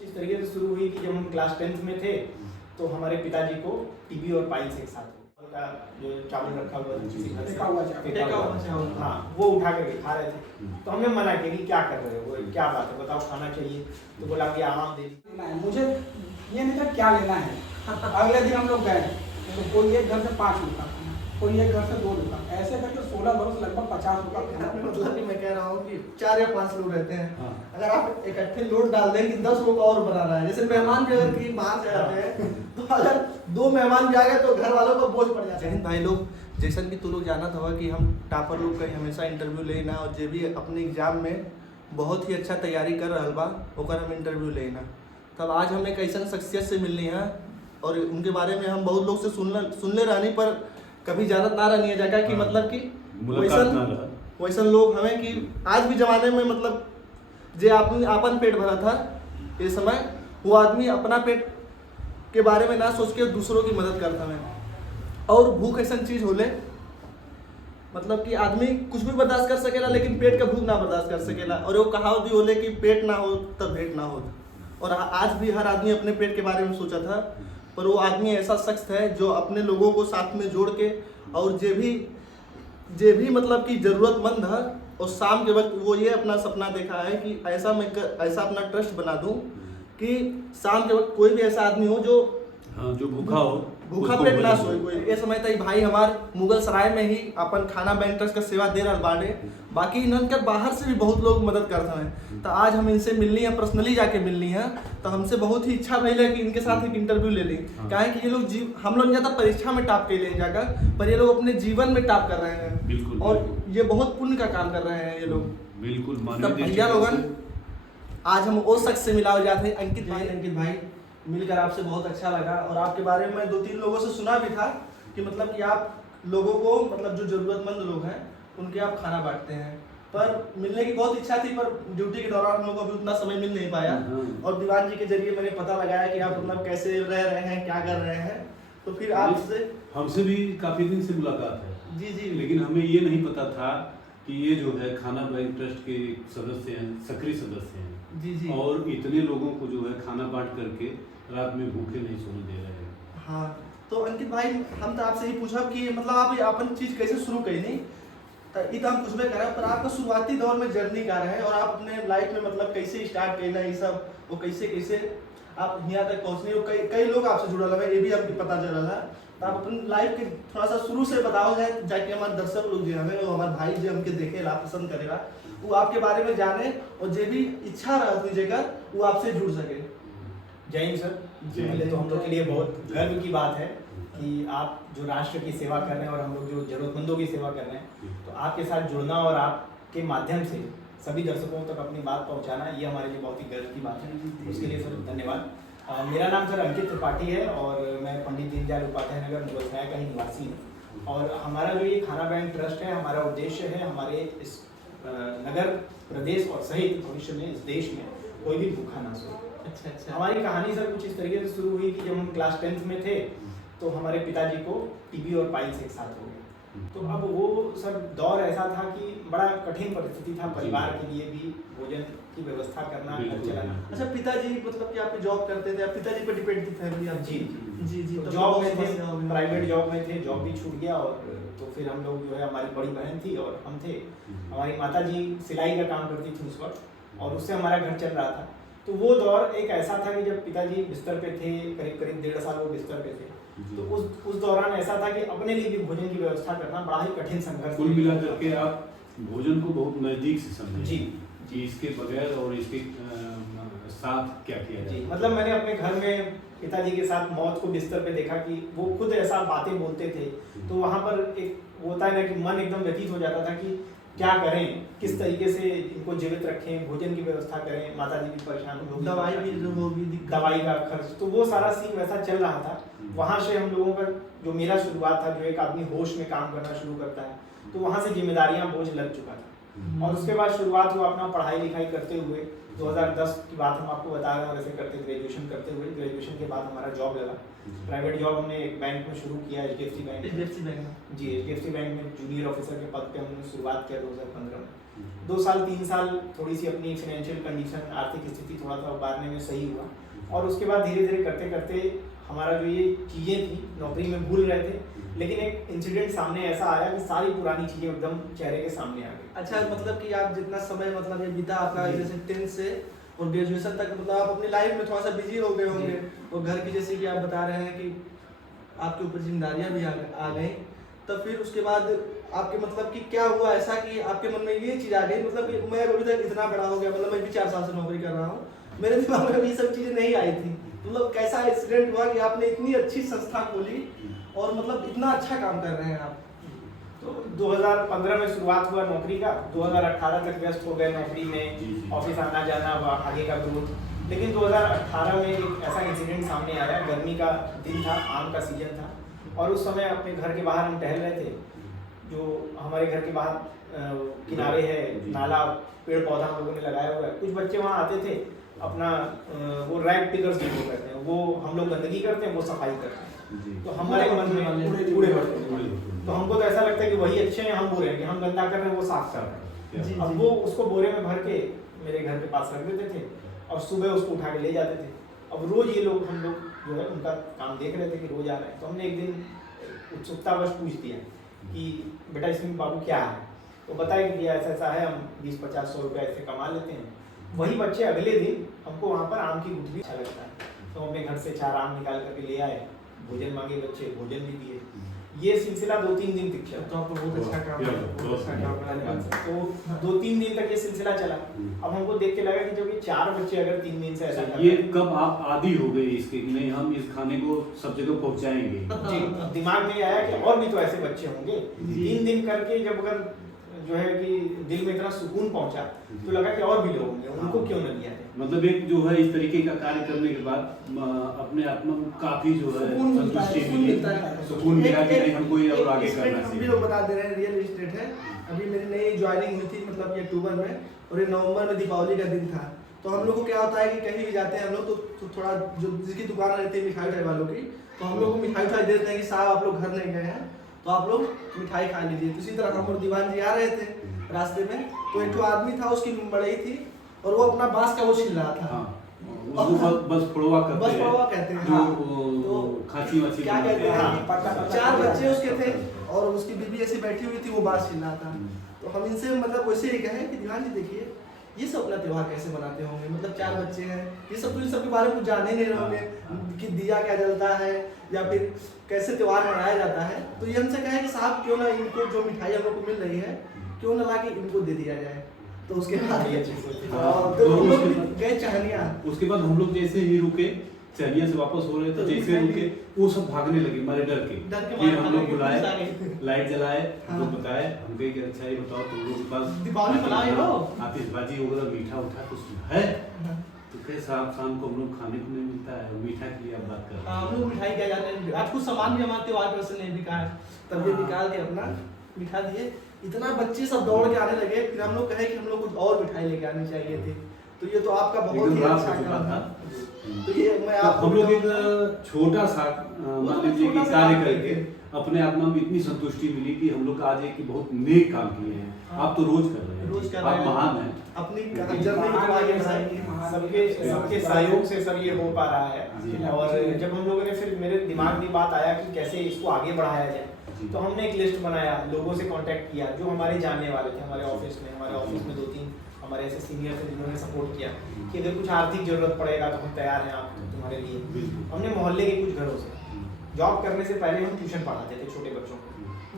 कुछ इस तरीके से शुरू हुई कि जब हम क्लास 10th में थे तो हमारे पिताजी को टीबी और पाइल्स एक साथ हुआ। उनका जो चावल रखा हुआ था किसी घर से, फेंका हुआ चावल, हाँ वो उठा करके खा रहे थे। तो हमने मना किया कि क्या कर रहे हो, वो क्या बात है, बताओ खाना चाहिए। तो बोला कि आराम दे दी। मुझे ये नहीं था क्या लेना है। अगले दिन हम लोग गए तो कोई एक घर से 5 रुपया, कोई एक घर से 2 रुपया, ऐसे करके 16 बरस लगभग 50 रुपया खाना। मतलब कि मैं कह रहा हूँ कि 4 या 5 लोग रहते हैं, हाँ। अगर आप इकट्ठे लोड डाल दें कि 10 लोग और बनाना है, जैसे मेहमान भी अगर कहीं बाहर से आते हैं तो अगर 2 मेहमान भी आ गए तो घर वालों को बोझ पड़ जाता है। जय हिंद भाई लोग, जैसन कि तू लोग जाना था कि हम टॉपर लोग का हमेशा इंटरव्यू लेना और जो भी अपने एग्जाम में बहुत ही अच्छा तैयारी कर रहा बा ओकर हम इंटरव्यू लेना। तब आज हम एक ऐसा शख्सियत से मिलनी है और उनके बारे में हम बहुत लोग से सुनले रहनी पर कभी ज़्यादा ना रहनी जगह कि मतलब कि वैसन लोग हमें कि आज भी ज़माने में मतलब जे आपन पेट भरा था इस समय वो आदमी अपना पेट के बारे में ना सोच के दूसरों की मदद करता है। और भूख ऐसा चीज़ होले मतलब कि आदमी कुछ भी बर्दाश्त कर सकेला लेकिन पेट का भूख ना बर्दाश्त कर सकेला। और वो कहावत भी होले कि पेट ना हो तब भेंट ना हो। और आज भी हर आदमी अपने पेट के बारे में सोचा था, पर वो आदमी ऐसा शख्स है जो अपने लोगों को साथ में जोड़ के और जे भी मतलब कि ज़रूरतमंद है और शाम के वक्त वो ये अपना सपना देखा है कि ऐसा ऐसा अपना ट्रस्ट बना दूं कि शाम के वक्त कोई भी ऐसा आदमी हो जो भूखा पेट ना सोए। कोई ये समय तक भाई हमार मुगल सराय में ही अपन खाना बैंक ट्रस्ट का सेवा दे रहा बाड़े, बाकी इनके बाहर से भी बहुत लोग मदद करते हैं। तो आज हम इनसे मिलनी है, पर्सनली जाके मिलनी है। तो हमसे बहुत ही इच्छा भइल है कि इनके साथ एक इंटरव्यू ले ली। क्या है कि ये लोग हम लोग ज़्यादा परीक्षा में टॉप के लिए जाकर, पर ये लोग अपने जीवन में टॉप कर रहे हैं। बिल्कुल, और ये बहुत पुण्य का काम कर रहे हैं ये लोग। बिल्कुल भैया लोगन, आज हम उस शख्स से मिला जाते हैं अंकित भाई मिलकर आपसे बहुत अच्छा लगा। और आपके बारे में 2-3 लोगों से सुना भी था कि मतलब कि आप लोगों को मतलब जो ज़रूरतमंद लोग हैं उनके आप खाना बांटते हैं। पर मिलने की बहुत इच्छा थी पर ड्यूटी के दौरान हम लोग को अभी उतना समय मिल नहीं पाया। और दीवान जी के जरिए मैंने पता लगाया कि आप मतलब कैसे रह रहे हैं, क्या कर रहे हैं। तो फिर आपसे हमसे भी काफ़ी दिन से मुलाकात है। जी, लेकिन हमें ये नहीं पता था कि ये जो है खाना बैंक ट्रस्ट के सदस्य हैं, सक्रिय सदस्य हैं। जी और इतने लोगों को जो है खाना बांट करके रात में भूखे नहीं सोने दे रहे हैं। हाँ, तो अंकित भाई हम तो आपसे ही पूछा कि मतलब आप अपन चीज़ कैसे शुरू करी नहीं तो ये तो हम कुछ भी करा, पर आपका शुरुआती दौर में जर्नी का रहे और आप अपने लाइफ में मतलब कैसे स्टार्ट करना ये सब, वो कैसे आप यहाँ तक पहुँचने हो। कई लोग आपसे जुड़ा हुआ है, ये भी आपको पता चला था। तो आप अपनी लाइफ के थोड़ा सा शुरू से बताओ जाए जाके हमारे दर्शक लोग जो हमें और हमारे भाई जो हमके देखेला पसंद करेगा वो आपके बारे में जाने और जो भी इच्छा रहा जगह वो आपसे जुड़ सके। जय हिंद सर। पहले तो हम लोग के लिए बहुत गर्व की बात है कि आप जो राष्ट्र की सेवा कर रहे हैं और हम लोग जो जरूरतमंदों की सेवा कर रहे हैं, तो आपके साथ जुड़ना और आपके माध्यम से सभी दर्शकों तक अपनी बात पहुंचाना ये हमारे लिए बहुत ही गर्व की बात है। उसके लिए सर धन्यवाद। मेरा नाम सर अंकित त्रिपाठी है और मैं पंडित दीनदयाल उपाध्याय नगर मुगल सराय का ही निवासी हूँ। और हमारा जो ये खाना बैंक ट्रस्ट है, हमारा उद्देश्य है हमारे इस नगर प्रदेश और सहित भविष्य में इस देश में कोई भी भूखा ना सोए। अच्छा। हमारी कहानी सर कुछ इस तरीके से शुरू हुई कि जब हम क्लास 10th में थे तो हमारे पिताजी को टीबी और पाइल्स एक साथ हो गए। तो अब वो सर दौर ऐसा था कि बड़ा कठिन परिस्थिति था परिवार के लिए भी, भोजन की व्यवस्था करना, घर चलाना। अच्छा, पिताजी मतलब कि आप जॉब करते थे, पिताजी पर डिपेंड थी फैमिली आप? जी तो जॉब में थे, प्राइवेट जॉब में थे, जॉब भी छूट गया। और तो फिर हम लोग जो है हमारी बड़ी बहन थी और हम थे, हमारी माता जी सिलाई का काम करती थी उस वक्त और उससे हमारा घर चल रहा था। तो वो दौर एक ऐसा था कि जब पिताजी बिस्तर पे थे, करीब 1.5 साल वो बिस्तर पे थे, तो उस दौरान ऐसा था कि अपने लिए भी भोजन की व्यवस्था करना बड़ा ही कठिन संघर्ष। कुल मिलाकर के आप भोजन को बहुत नजदीक से समझे जी कि इसके बगैर और इसके साथ क्या किया जाए। मतलब मैंने अपने घर में पिताजी के साथ मौत को बिस्तर पे देखा कि वो खुद ऐसा बातें बोलते थे। तो वहाँ पर एक होता है ना कि मन एकदम व्यतीत हो जाता था कि क्या करें, किस तरीके से इनको जीवित रखें, भोजन की व्यवस्था करें। माता जी भी परेशान हो, दवाई भी जो होगी, दवाई का खर्च, तो वो सारा सीन वैसा चल रहा था। वहाँ से हम लोगों का जो मेरा शुरुआत था, जो एक आदमी होश में काम करना शुरू करता है, तो वहाँ से जिम्मेदारियाँ बोझ लग चुका था। और उसके बाद शुरुआत हुआ अपना पढ़ाई लिखाई करते हुए 2010 की बात हम आपको बता रहे हैं, और ऐसे करते ग्रेजुएशन करते हुए ग्रेजुएशन के बाद हमारा जॉब लगा। प्राइवेट जॉब हमने एक बैंक में शुरू किया, HDFC बैंक जी, HDFC बैंक में जूनियर ऑफिसर के पद पे हमने शुरुआत किया 2015 में। 2 साल 3 साल थोड़ी सी अपनी फाइनेंशियल कंडीशन, आर्थिक स्थिति थोड़ा सा उबारने में सही हुआ, और उसके बाद धीरे धीरे करते करते हमारा जो ये चीज़ें थी नौकरी में भूल रहे थे, लेकिन एक इंसिडेंट सामने ऐसा आया कि सारी पुरानी चीज़ें एकदम चेहरे के सामने आ गई। अच्छा, मतलब कि आप जितना समय मतलब ये बीता आपका जैसे 10th से और ग्रेजुएशन तक, मतलब आप अपनी लाइफ में थोड़ा सा बिजी हो गए होंगे, और घर की जैसे कि आप बता रहे हैं कि आपके ऊपर जिम्मेदारियां भी आ गई, तो फिर उसके बाद आपके मतलब कि क्या हुआ ऐसा कि आपके मन में ये चीज़ आ गई, मतलब कि मैं अभी तक इतना बड़ा हो गया, मतलब मैं भी 4 साल से नौकरी कर रहा हूँ, मेरे दिमाग में ये सब चीज़ें नहीं आई थी, मतलब कैसा इंसिडेंट हुआ कि आपने इतनी अच्छी संस्था खोली और मतलब इतना अच्छा काम कर रहे हैं आप? तो 2015 में शुरुआत हुआ नौकरी का, 2018 तक व्यस्त हो गए नौकरी में, ऑफिस आना जाना, आगे का ग्रोथ। लेकिन 2018 में एक ऐसा इंसिडेंट सामने आया, गर्मी का दिन था, आम का सीजन था, और उस समय अपने घर के बाहर हम टहल रहे थे, जो हमारे घर के बाहर किनारे है नाला, पेड़ पौधा हम लोगों ने लगाया हुआ है। कुछ बच्चे वहाँ आते थे, अपना वो रैग पिकर्स जिनको कहते हैं, वो हम लोग गंदगी करते हैं, वो सफाई करते हैं। तो हमारे मन में कूड़े भरते, तो हमको तो ऐसा लगता है कि वही अच्छे हैं, हम बुरे हैं, कि हम गंदा कर रहे हैं, वो साफ कर रहे हैं। अब वो उसको बोरे में भर के मेरे घर के पास रख देते थे, और सुबह उसको उठा के ले जाते थे। अब रोज ये लोग, हम लोग जो है उनका काम देख रहे थे कि रोज आ रहे हैं, तो हमने एक दिन उत्सुकतावश पूछ दिया कि बेटा इसमें बाबू क्या है, तो बताया कि भैया ऐसा ऐसा है, हम 20-50-100 रुपये ऐसे कमा लेते हैं। वही बच्चे अगले दिन हमको वहाँ पर आम की गुठली अच्छा लगता है, तो अपने घर से 4 आम निकाल करके ले आए, भोजन मांगे बच्चे, भोजन भी दिए। ये सिलसिला 2-3 दिन तक चला। तो आपको बहुत अच्छा काम है, बहुत अच्छा काम है। तो 2-3 दिन तक ये सिलसिला चला। अब हमको देख के लगा कि जो कि 4 बच्चे अगर 3 दिन से ऐसा कर ये रहे हैं, कब आप आदी हो गए इसके कि नहीं हम इस खाने को सब जगह पहुंचाएंगे? जी, दिमाग में ये आया कि और भी तो ऐसे बच्चे होंगे। 3 दिन करके जब अगर जो है कि दिल में इतना सुकून पहुंचा, तो लगा कि और भी लोग होंगे, उनको क्यों न दिया जाए। मतलब एक जो है इस तरीके का कार्य करने के बाद अपने आत्मा में काफी जो है संतुष्टि मिली, सुकून मिला कि नहीं हमको ये और आगे करना हम भी चाहिए। लोग बता दे रहे हैं, रियल एस्टेट है। अभी मेरी नई ज्वाइनिंग हुई थी, मतलब ये अक्टूबर में, और ये नवंबर में दीपावली का दिन था। तो हम लोग को क्या होता है कि कहीं भी जाते हैं हम लोग, तो थोड़ा जो जिसकी दुकान रहती है मिठाई उठाई वालों की, तो हम लोग को मिठाई उठाई देते हैं कि साहब आप लोग घर नहीं गए हैं तो आप लोग मिठाई खा लीजिए। तो इसी तरह हम और दीवान जी आ रहे थे रास्ते में, तो एक आदमी था, उसकी बड़ई थी, और वो अपना बांस का वो छिल रहा था। हाँ, उसको बस फोड़वा कहते हैं, बस फोड़वा कहते हैं, जो हाँ। तो खांसी वाची क्या कहते हैं, हाँ। 4 बच्चे उसके थे, और उसकी बीबी ऐसी बैठी हुई थी, वो बांस छिल रहा था। तो हम इनसे मतलब वैसे ही कहे कि दीवान जी देखिए ये सब अपना त्योहार कैसे मनाते होंगे, मतलब 4 बच्चे हैं, ये सब तो इन सब के बारे में कुछ जाने नहीं होंगे कि दिया क्या जलता है या फिर कैसे त्योहार मनाया जाता है। तो ये हमसे कहे कि साहब क्यों ना इनको जो मिठाई हम लोग को मिल रही है, क्यों ना ला के इनको दे दिया जाए। तो उसके बाद गए चहनिया, उसके बाद हम लोग जैसे ही रुके, चहनिया से वापस हो रहे थे, जैसे रुके वो सब भागने लगे हमारे डर के। फिर हम लोग बुलाए, लाइट जलाए, हमको बताए, हम कहे कि अच्छा ये बताओ तुम लोग के पास दीपावली मनाए हो, आतिशबाजी वगैरह मीठा उठा कुछ है? तो कहे साहब शाम को हम लोग खाने को नहीं मिलता है, मीठा के लिए आप बात कर रहे हैं। हम लोग मिठाई क्या जाते हैं, आज कुछ सामान भी हमारे त्योहार पर से नहीं बिका है, तब ये निकाल के अपना मिठा दिए। इतना बच्चे सब दौड़ के आने लगे, फिर हम लोग कहे कि हम लोग कुछ और मिठाई लेके आनी चाहिए थी। तो ये तो आपका बहुत ही अच्छा काम था। तो ये मैं आप हम लोग एक छोटा सा मान लीजिए कि कार्य करके अपने आत्मा में इतनी संतुष्टि मिली कि हम लोग आज एक बहुत नेक काम किए हैं। आप तो रोज कर रहे हैं, रोज कर रहे आप हैं, महान हैं। अपनी जर्नी को आगे बढ़ाएंगे। सबके सहयोग से सर ये हो पा रहा है। और जब हम लोगों ने, फिर मेरे दिमाग में बात आया कि कैसे इसको आगे बढ़ाया जाए, तो हमने एक लिस्ट बनाया, लोगों से कांटेक्ट किया जो हमारे जानने वाले थे। हमारे ऑफिस में 2-3 हमारे ऐसे सीनियर थे जिन्होंने सपोर्ट किया कि अगर कुछ आर्थिक जरूरत पड़ेगा तो हम तैयार हैं आप तुम्हारे लिए। हमने मोहल्ले के कुछ घरों से, जॉब करने से पहले हम ट्यूशन पढ़ाते थे छोटे बच्चों को,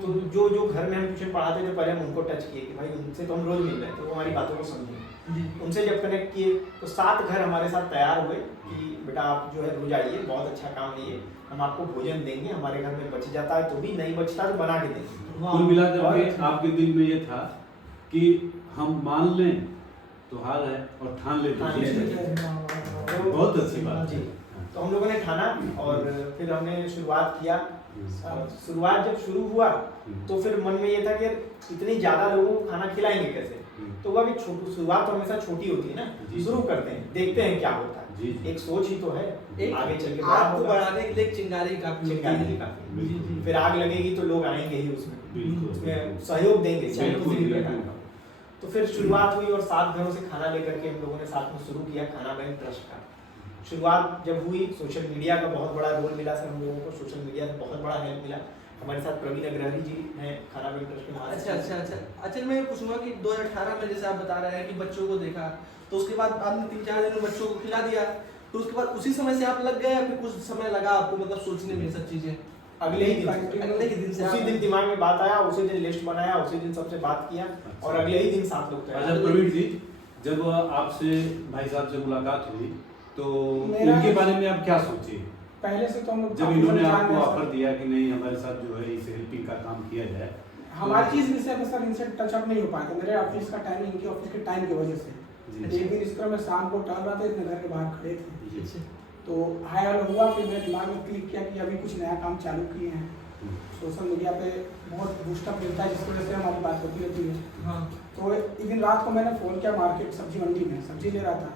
तो जो घर में हम ट्यूशन पढ़ाते थे पहले हम उनको टच किए कि भाई उनसे तो हम रोज मिल रहे थे, वो हमारी बातों को समझे। उनसे जब कनेक्ट किए तो 7 घर हमारे साथ तैयार हुए कि बेटा आप जो है रोज आइए, बहुत अच्छा काम है ये, हम आपको भोजन देंगे, हमारे घर में बच जाता है तो भी, नहीं बचता तो बना के देंगे। कुल मिलाकर के आपके दिल में ये था कि हम मान लें तो हाल है और ठान लें तो जीत है। बहुत अच्छी बात जी। है। तो हम लोगों ने ठाना और फिर हमने शुरुआत किया शुरुआत जब शुरू हुआ तो फिर मन में ये था कि इतने ज्यादा लोगों को खाना खिलाएंगे कैसे, तो वह भी शुरुआत तो हमेशा छोटी होती है ना, शुरू करते हैं, देखते हैं क्या होता है, एक सोच ही तो है, आगे चल के आग को बढ़ाने के लिए एक चिंगारी काफी काफी, फिर आग लगेगी तो लोग आएंगे ही उसमें सहयोग देंगे चाहे किसी भी प्रकार का। तो फिर शुरुआत हुई और 7 घरों से खाना लेकर के हम लोगों ने साथ में शुरू किया खाना बैंक ट्रस्ट का। शुरुआत जब हुई सोशल मीडिया का बहुत बड़ा रोल मिला सर हम लोगों को, सोशल मीडिया से बहुत बड़ा हेल्प मिला। हमारे साथ प्रवीण अग्रहरी जी हैं खाना बैंक ट्रस्ट के। अच्छा मैं पूछूंगा कि 2018 में जैसे आप बता रहे हैं कि बच्चों को देखा, तो उसके बाद आपने 3-4 दिन में बच्चों को खिला दिया, तो उसके बाद उसी समय से आप लग गए या फिर कुछ समय लगा आपको मतलब सोचने में सब चीजें? अगले ही दिन से उसी दिन दिमाग में बात आया, उसी दिन लिस्ट बनाया, उसी दिन सबसे बात किया और अगले ही दिन 7 लोग अच्छा प्रवीण जी, जब आपसे भाई साहब से मुलाकात हुई तो इनके बारे में आप क्या सोचे? पहले से तो हम लोग जब इन्होंने आपको ऑफर दिया कि नहीं हमारे साथ जो है इस हेल्पिंग का काम किया जाए, हमारी चीज विषय में सर इनसे टचअप नहीं हो पाया था, मेरे ऑफिस का टाइम इनके ऑफिस के टाइम की वजह से। एक दिन इस तरह मैं शाम को टहल रहा था, इतने घर के बाहर खड़े थे, तो हाय हेलो हुआ, फिर मेरे दिमाग में क्लिक किया कि अभी कुछ नया काम चालू किए हैं, सोशल मीडिया पे बहुत बूस्टअप मिलता है जिसकी वजह से हमारी बात होती रहती है। हाँ, तो एक दिन रात को मैंने फ़ोन किया मार्केट सब्जी मंडी में सब्जी ले रहा था,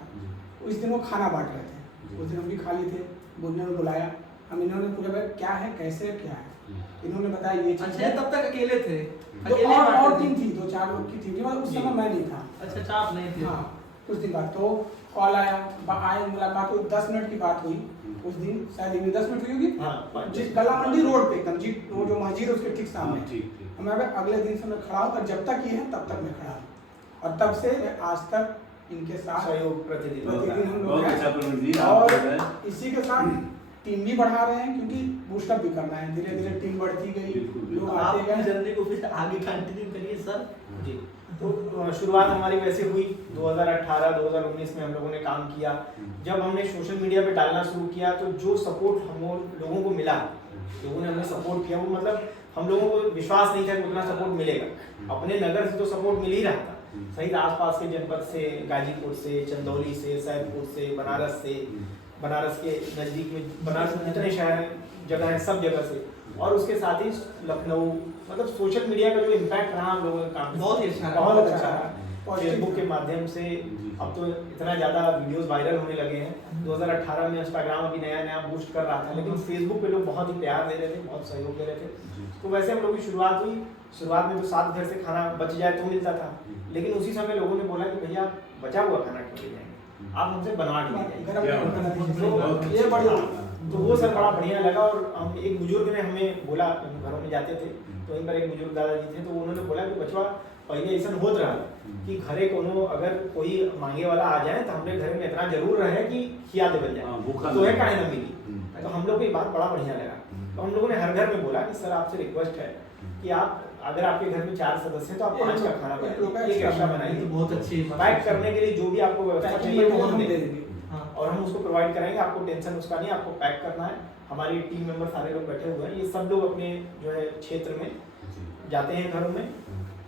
उस दिन वो खाना बांट रहे थे, उस दिन हम भी खाली थे, बोलने में बुलाया, हम इन्होंने पूछा भाई क्या है कैसे क्या है, इन्होंने बताया ये चीज़। अच्छा तब तक अकेले थे? और टीम थी 2-4 लोग की थी, मतलब उस समय मैं नहीं था। अच्छा आप नहीं थे? हाँ, कुछ दिन बाद तो कॉल आया, मुलाकात हुई, 10 मिनट की बात हुई उस दिन, शायद 10 मिनट हुई होगी। हाँ, जिस गला मंडी रोड पे एकदम जी वो जो मस्जिद है उसके ठीक सामने। मैं अगले दिन से मैं खड़ा हूँ और जब तक ये है तब तक मैं खड़ा हूँ और तब से आज तक इनके साथ सहयोग प्रतिदिन हम लोग हैं और इसी के साथ टीम भी बढ़ा रहे हैं क्योंकि बूस्टअप भी करना है, धीरे धीरे टीम बढ़ती गई, लोग आते गए, जर्नी को फिर आगे कंटिन्यू करिए सर। जी, तो शुरुआत हमारी वैसे हुई 2018-2019 में हम लोगों ने काम किया। जब हमने सोशल मीडिया पे डालना शुरू किया तो जो सपोर्ट हम लोगों को मिला, लोगों ने हमें सपोर्ट किया, वो मतलब हम लोगों को विश्वास नहीं था कि उतना सपोर्ट मिलेगा। अपने नगर से तो सपोर्ट मिल ही रहा था, सहित आसपास के जनपद से, गाजीपुर से, चंदौली से, सैदपुर से, बनारस के नज़दीक में बनारस में जितने शहर जगह है सब जगह से, और उसके साथ ही लखनऊ, मतलब सोशल मीडिया का जो इम्पैक्ट रहा हम लोगों का बहुत अच्छा रहा। फेसबुक के माध्यम से अब तो इतना ज़्यादा वीडियोस वायरल होने लगे हैं। 2018 में इंस्टाग्राम अभी नया बूस्ट कर रहा था, लेकिन फेसबुक पे लोग बहुत ही प्यार दे रहे थे, बहुत सहयोग दे रहे थे। तो वैसे हम लोग की शुरुआत हुई। शुरुआत में तो 7 घर से खाना बच जाए तो मिलता था, लेकिन उसी समय लोगों ने बोला कि भैया बचा हुआ खाना क्यों ले जाएंगे, आप हमसे बनवा के ये बढ़िया। तो वो सर बड़ा बढ़िया लगा। और हम एक बुजुर्ग ने हमें बोला, घरों में जाते थे तो वहीं पर एक बुजुर्ग दादाजी थे, तो उन्होंने बोला कि बचवा पहले ऐसा होत रहा कि घरे कोनो अगर कोई मांगे वाला आ जाए तो हमने घर में इतना जरूर रहे कि खिया दे बन जाए, तो है काहे ना मिली। तो हम लोग को ये बात बड़ा बढ़िया लगा। तो हम लोगों ने हर घर में बोला कि सर आपसे रिक्वेस्ट है कि आप अगर आपके घर में 4 सदस्य हैं तो आप 5 का खाना बनाइए, एक एक्स्ट्रा बनाइए। तो बहुत अच्छी पैक करने के लिए जो भी आपको व्यवस्था चाहिए वो हम दे देंगे और हम उसको प्रोवाइड कराएंगे, आपको टेंशन उसका नहीं, आपको पैक करना है। हमारी टीम मेंबर सारे लोग बैठे हुए हैं, ये सब लोग अपने जो है क्षेत्र में जाते हैं, घरों में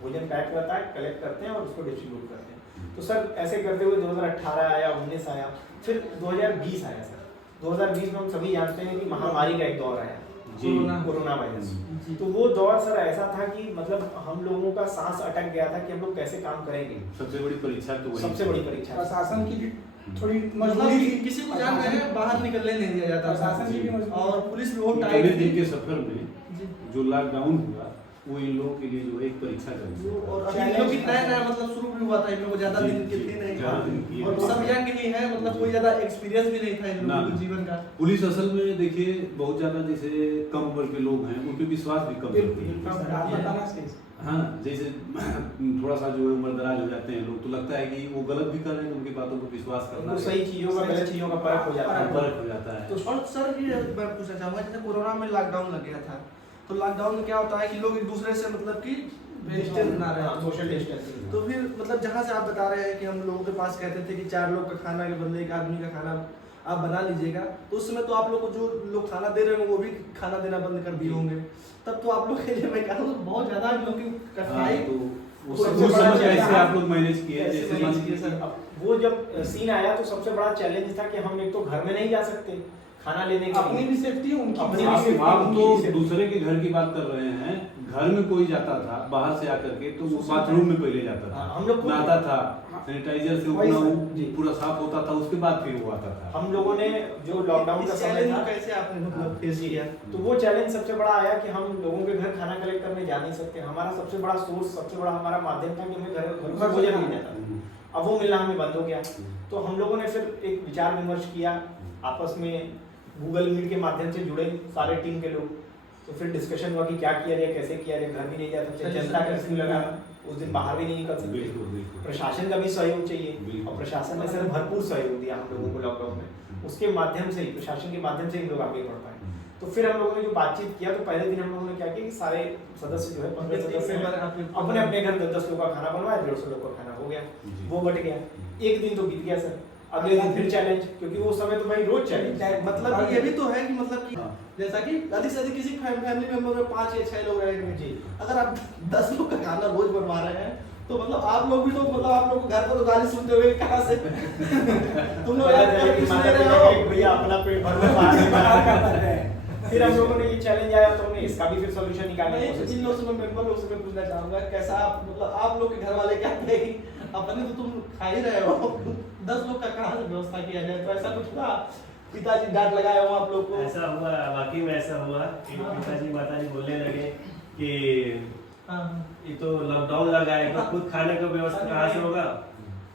भोजन पैक रहता है, कलेक्ट करते हैं और उसको डिस्ट्रीब्यूट करते हैं। तो सर ऐसे करते हुए 2018 आया, 19 आया, फिर 2020 आया। सर 2020 में हम सभी जानते हैं कि महामारी का एक दौर आया, कोरोना वायरस। तो वो दौर सर ऐसा था कि मतलब हम लोगों का सांस अटक गया था कि हम लोग कैसे काम करेंगे। सबसे बड़ी परीक्षा तो वही, सबसे बड़ी परीक्षा प्रशासन की भी थोड़ी मजबूरी थी, किसी को जान रहे हैं बाहर निकलने नहीं दिया जाता, प्रशासन की भी मजबूरी और पुलिस भी बहुत टाइट दिन के सफर में जो लॉकडाउन हुआ वो इन लोगों के लिए जो एक परीक्षा चली। और अभी इन लोग की नया मतलब शुरू भी हुआ था, इन लोग ज्यादा दिन के थे नहीं, और सब यंग ही है, मतलब कोई ज्यादा एक्सपीरियंस भी नहीं था इन लोगों के जीवन का। पुलिस असल में देखिए बहुत ज्यादा जैसे कम उम्र के लोग हैं उन पे विश्वास भी कम करते हैं। हाँ, जैसे थोड़ा सा जो है उम्र दराज हो जाते हैं लोग, तो लगता है कि वो गलत भी कर रहे हैं, उनकी बातों पर विश्वास करना, सही चीजों का गलत चीजों का फर्क हो जाता है। तो और सर ये मैं पूछना चाहूँगा, जैसे कोरोना में लॉकडाउन लग गया था, तो लॉकडाउन में क्या होता है कि लोग एक दूसरे से मतलब कि डिस्टेंस बना रहे हैं, सोशल डिस्टेंसिंग। तो फिर मतलब जहाँ से आप बता रहे हैं कि हम लोगों के पास कहते थे कि 4 लोग का खाना के बदले 1 आदमी का खाना आप बना लीजिएगा, तो उस समय तो आप लोग को जो लोग खाना दे रहे होंगे वो भी खाना देना बंद कर दिए होंगे, तब तो आप लोग के लिए मैं कह रहा हूँ बहुत ज़्यादा लोग की कठिनाई। तो कैसे आप लोग मैनेज किए? जैसे वो जब सीन आया तो सबसे बड़ा चैलेंज था कि हम एक तो घर में नहीं जा सकते, खाना लेने के अपनी भी सेफ्टी है, उनकी अपनी भी भी safety safety, है। आप उनकी तो भी safety। दूसरे के घर की बात कर रहे हैं, घर में कोई जाता था बाहर से आकर के तो वो बाथरूम में पहले जाता था, हम लोग को- नहाता था, सैनिटाइजर से वही अपना सर, वो जी। पूरा साफ होता था, उसके बाद फिर वो आता था। हम लोगों ने जो लॉकडाउन का इस समय चैलेंज था, को कैसे आपने मतलब फेस किया? तो वो चैलेंज सबसे बड़ा आया कि हम लोगों के घर खाना कलेक्ट करने जा नहीं सकते। हमारा सबसे बड़ा सोर्स, सबसे बड़ा हमारा माध्यम था कि हमें घरों से भोजन मिल जाता था। अब वो मिलना हमें बंद हो गया। तो हम लोगों ने फिर एक विचार विमर्श किया, आपस में गूगल मीट के माध्यम से जुड़े सारे टीम के लोग। तो फिर डिस्कशन हुआ कि क्या किया जाए, कैसे किया जाए, घर भी नहीं जा सकते, जनता का कर्फ्यू लगा, उस दिन बाहर भी नहीं निकल सकते, बिल्कुल बिल्कुल। प्रशासन का भी सहयोग चाहिए, बिल्कुल। और प्रशासन ने सर भरपूर सहयोग दिया हम लोगों को लॉकडाउन में। उसके माध्यम से ही, प्रशासन के माध्यम से ही हम लोग आगे बढ़ पाए। तो फिर हम लोगों ने जो बातचीत किया, तो पहले दिन हम लोगों ने क्या किया कि सारे सदस्य जो है 15 सदस्य अपने अपने घर 10-10 लोग का खाना बनवाया, 150 लोग का खाना हो गया, जी। वो बट गया। एक दिन तो बीत गया सर, अगले दिन फिर चैलेंज, क्योंकि वो समय तो भाई रोज चैलेंज। मतलब ये भी तो है कि मतलब कि हाँ। जैसा कि अधिक से अधिक किसी फैमिली मेंबर में 5 या 6 लोग रहेंगे जी। अगर आप 10 लोग का खाना रोज बनवा रहे हैं तो मतलब आप लोग भी तो मतलब आप लोग को घर पर तो गाली सुनते हुए कहाँ से तुम लोग पता यार चला कि कुछ माता नहीं पिता रहे के हो। भैया अपना पेट भर में बाहर नहीं बाहर बना का कर रहे हैं। फिर हम लोगों ने ये चैलेंज आया, तो हमने इसका भी फिर सॉल्यूशन निकालने की नहीं, कोशिश इन की। लोगों से मैं मेंबर लोग से मैं पूछना चाहूंगा कैसा आप मतलब आप लोग के घर वाले क्या कहेंगे अपने तो तुम खा ही रहे हो 10 लोग का कहाँ से व्यवस्था किया जाए, तो ऐसा कुछ हुआ पिताजी डांट लगाए हो आप लोग को? ऐसा हुआ, वाकई में ऐसा हुआ कि पिताजी माताजी बोलने लगे कि हाँ। ये तो लॉकडाउन लगा है तो खुद खाने का व्यवस्था कहाँ से होगा,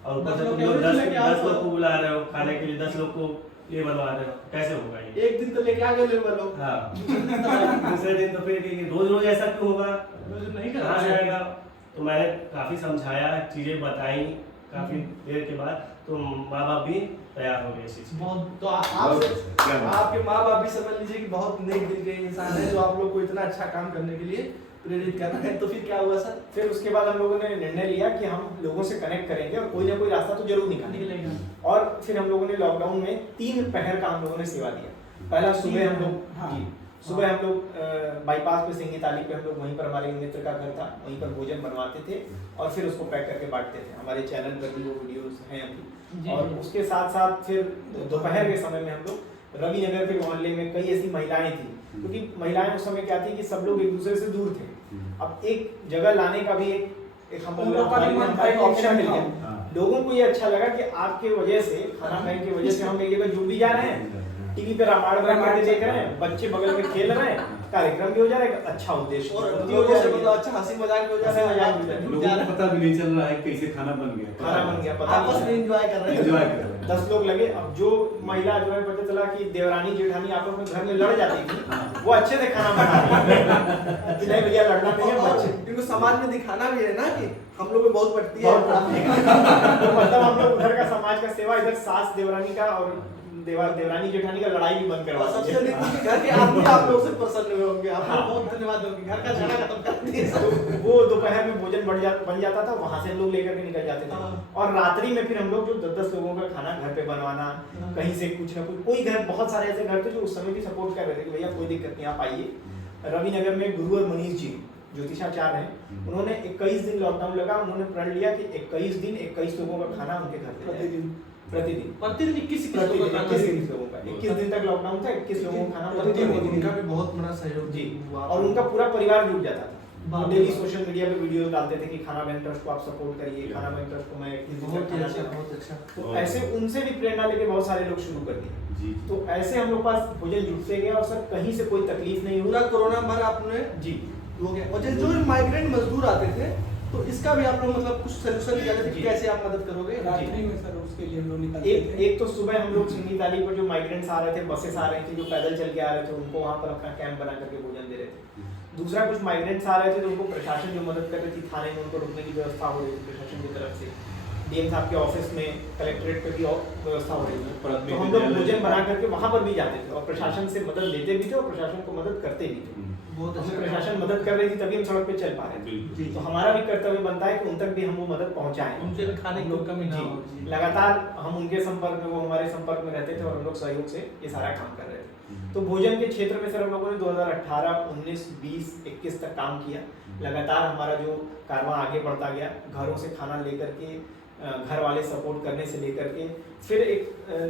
और ऊपर 10 से लोग तुम के लोग origin लेके आओ 10 तो। लोग को बुला रहे हो खाने के लिए, 10 लोग को ये बनवा रहे हो, कैसे होगा ये? एक दिन तो लेके आ गए लोग हाँ दूसरे दिन तो फिर रोज रोज ऐसा क्यों होगा, नहीं कर कहाँ से रहे आएगा? तो मैंने काफी समझाया, चीजें बताई, काफी देर के बाद तो माँ बाप भी तैयार हो गए इस चीज के। बहुत तो बहुत क्या बात। आपके माँ बाप भी समझ लीजिए कि बहुत नेक दिल के इंसान है जो आप लोग को इतना अच्छा काम करने के लिए प्रेरित कर रहे हैं। तो फिर क्या हुआ सर? फिर उसके बाद हम लोगों ने निर्णय लिया कि हम लोगों से कनेक्ट करेंगे और कोई ना कोई रास्ता तो जरूर निकालेंगे। और फिर हम लोगों ने लॉकडाउन में 3 पहर का हम लोगों ने सेवा दिया। पहला सुबह हम लोग, हाँ। जी, सुबह हम लोग बाईपास पे सिंगी ताली पे हम लोग, वहीं पर हमारे मित्र का घर था, वहीं पर भोजन बनवाते थे और फिर उसको पैक करके बांटते थे। हमारे चैनल पर भी वो वीडियोस हैं अभी। और उसके साथ साथ फिर दोपहर के समय में हम लोग रवि नगर के मोहल्ले में कई ऐसी महिलाएं थी, क्योंकि महिलाएं उस समय क्या थी कि सब लोग एक दूसरे से दूर थे। अब एक जगह लाने का भी एक हम उनको हमारे एक ऑप्शन मिल गया। हाँ। लोगों को ये अच्छा लगा कि आपके वजह से, खाना बैंक की वजह से हम एक जगह जुड़ भी जा रहे हैं, टीवी पे रामायण देख रहे हैं, बच्चे बगल में खेल रहे हैं, कार्यक्रम भी हो जा रहा है, अच्छा उद्देश्य और पूर्ति हो लोगों जा से रही मतलब है। अच्छा हंसी मजाक भी हो जा हंसी रहा है, मजाक भी हो जा रहा है। लोगों को पता भी नहीं चल रहा है कैसे खाना बन गया, खाना बन गया, पता आपस में नहीं एंजॉय कर रहे हैं। एंजॉय कर रहे हैं। 10 लोग लगे। अब जो महिला जो है पता चला कि देवरानी जेठानी आपस में घर में लड़ जाती थी, वो अच्छे से खाना बना रही है कि नहीं भैया लड़ना नहीं है, बच्चे क्योंकि समाज में दिखाना भी है ना कि हम लोग में बहुत पड़ती है। तो मतलब हम लोग उधर का समाज का सेवा, इधर सास देवरानी का और देवरानी जेठानी का लड़ाई भी बंद करवा और सबसे सकते अधिक उनके घर के आदमी आप लोग से प्रसन्न हुए होंगे, आप लोग बहुत धन्यवाद होंगे, घर का झगड़ा खत्म कर दिए सब। तो वो दोपहर में भोजन बन जाता था, वहां से हम लोग लेकर के निकल जाते थे। हाँ। और रात्रि में फिर हम लोग जो 10-10 लोगों का खाना घर पे बनवाना, कहीं से कुछ ना कुछ, कोई घर, बहुत सारे ऐसे घर थे जो उस समय भी सपोर्ट कर रहे थे कि भैया कोई दिक्कत नहीं, आप आइए। रवि नगर में गुरु और मनीष जी ज्योतिषाचार्य हैं, उन्होंने 21 दिन लॉकडाउन लगा, उन्होंने प्रण लिया कि 21 दिन 21 लोगों का खाना उनके घर पे जाए। प्रतिदिन प्रतिदिन 21 प्रतिदिन लोगों का 21 लोगों का, 21 दिन तक लॉकडाउन था, 21 लोगों का खाना प्रतिदिन। उनका भी बहुत बड़ा सहयोग जी, हुआ। और उनका पूरा परिवार जुट जाता था। वाह। डेली सोशल मीडिया पे वीडियो डालते थे कि खाना बैंक ट्रस्ट को आप सपोर्ट करिए, खाना बैंक ट्रस्ट को मैं 21 दिन तक बहुत ही खाना अच्छा, चाहता हूं। बहुत अच्छा। तो ऐसे उनसे भी प्रेरणा लेके बहुत सारे लोग शुरू कर दिए। जी। तो ऐसे हम लोग पास भोजन जुटते गया और सर कहीं से कोई तकलीफ नहीं पूरा हुआ। कोरोना भर आपने जी, हो गया। और जैसे जो माइग्रेंट मजदूर आते थे तो इसका भी आप लोग मतलब कुछ सोल्यूशन निकाले थे कि जी। कैसे आप मदद करोगे? रात्रि में सर उसके लिए हम लोग निकलते थे। एक तो सुबह हम लोग सिंगी ताली पर जो माइग्रेंट्स आ रहे थे, बसेस आ रही थी, जो पैदल चल के आ रहे थे, उनको वहाँ पर अपना कैंप बना करके भोजन दे रहे थे। दूसरा, कुछ माइग्रेंट्स आ रहे थे तो उनको प्रशासन जो मदद कर रही थी, थाने में उनको रुकने की व्यवस्था हो रही थी प्रशासन की तरफ से, डीएम साहब के ऑफिस में, कलेक्ट्रेट पे भी व्यवस्था हो रही थी। तो हम लोग भोजन बना करके वहाँ पर भी जाते थे और प्रशासन से मदद लेते भी थे और प्रशासन को मदद करते भी थे। बहुत हमें अच्छा। प्रशासन मदद कर रही थी तभी हम सड़क पे चल पा रहे थे। बिल्कुल। तो हमारा भी कर्तव्य बनता है कि उन तक भी हम वो मदद पहुंचाएं। उनके भी खाने की हम लोग कमी ना जी, हो। जी। लगातार हम उनके संपर्क में, वो हमारे संपर्क में रहते थे और हम लोग सहयोग से ये सारा काम कर रहे थे। तो भोजन के क्षेत्र में सर हम लोगों ने 2018, 19, 20, 21 तक काम किया। लगातार हमारा जो कारवां आगे बढ़ता गया, घरों से खाना लेकर के घर वाले सपोर्ट करने से लेकर के फिर एक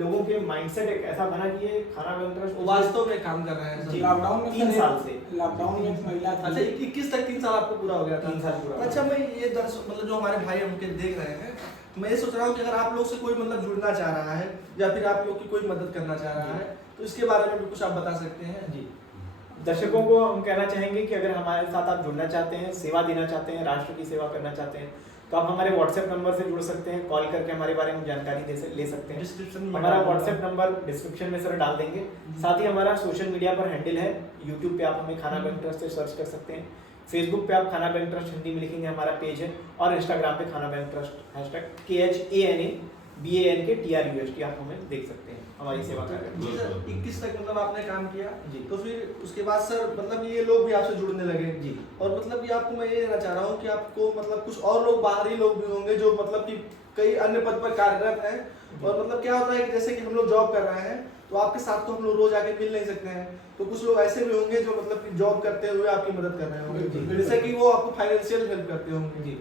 लोगों के माइंडसेट एक ऐसा बना कि ये खाना बैंक ट्रस्ट वो वास्तव में काम कर रहे हैं जी, सर। लॉकडाउन में 3 साल से लॉकडाउन में एक महिला अच्छा, थी 21 तक 3 साल आपको पूरा हो गया था। 3 साल पूरा हो अच्छा, गया। मैं ये दर्शक मतलब जो हमारे भाई हमके देख रहे हैं, मैं ये सोच रहा हूँ कि अगर आप लोग से कोई मतलब जुड़ना चाह रहा है या फिर आप लोग की कोई मदद करना चाह रहा है तो इसके बारे में भी कुछ आप बता सकते हैं। जी, दर्शकों को हम कहना चाहेंगे कि अगर हमारे साथ आप जुड़ना चाहते हैं, सेवा देना चाहते हैं, राष्ट्र की सेवा करना चाहते हैं, तो आप हमारे व्हाट्सएप नंबर से जुड़ सकते हैं, कॉल करके हमारे बारे में जानकारी ले सकते हैं। डिस्क्रिप्शन में हमारा डाल दूंगा। व्हाट्सएप नंबर डिस्क्रिप्शन में सर डाल देंगे। साथ ही हमारा सोशल मीडिया पर हैंडल है, यूट्यूब पे आप हमें खाना बैंक ट्रस्ट से सर्च कर सकते हैं, फेसबुक पे आप खाना बैंक ट्रस्ट हिंदी में लिखेंगे हमारा पेज है, और इंस्टाग्राम पे खाना बैंक ट्रस्ट #KHANABANKTRUST आप हमें देख सकते हैं, हमारी सेवा कर रहे हैं। जी सर, 21 तक मतलब आपने काम किया जी। तो फिर उसके बाद सर मतलब ये लोग भी आपसे जुड़ने लगे जी। और मतलब ये आपको मैं ये कहना चाह रहा हूँ कि आपको मतलब कुछ और लोग बाहरी लोग भी होंगे जो मतलब कि कई अन्य पद पर कार्यरत हैं, और मतलब क्या होता है कि जैसे कि हम लोग जॉब कर रहे हैं तो आपके साथ तो हम लोग रोज आके मिल नहीं सकते हैं, तो कुछ लोग ऐसे भी होंगे जो मतलब कि जॉब करते हुए आपकी मदद कर रहे होंगे, जी। जैसे कि वो आपको फाइनेंशियल हेल्प करते होंगे। जी।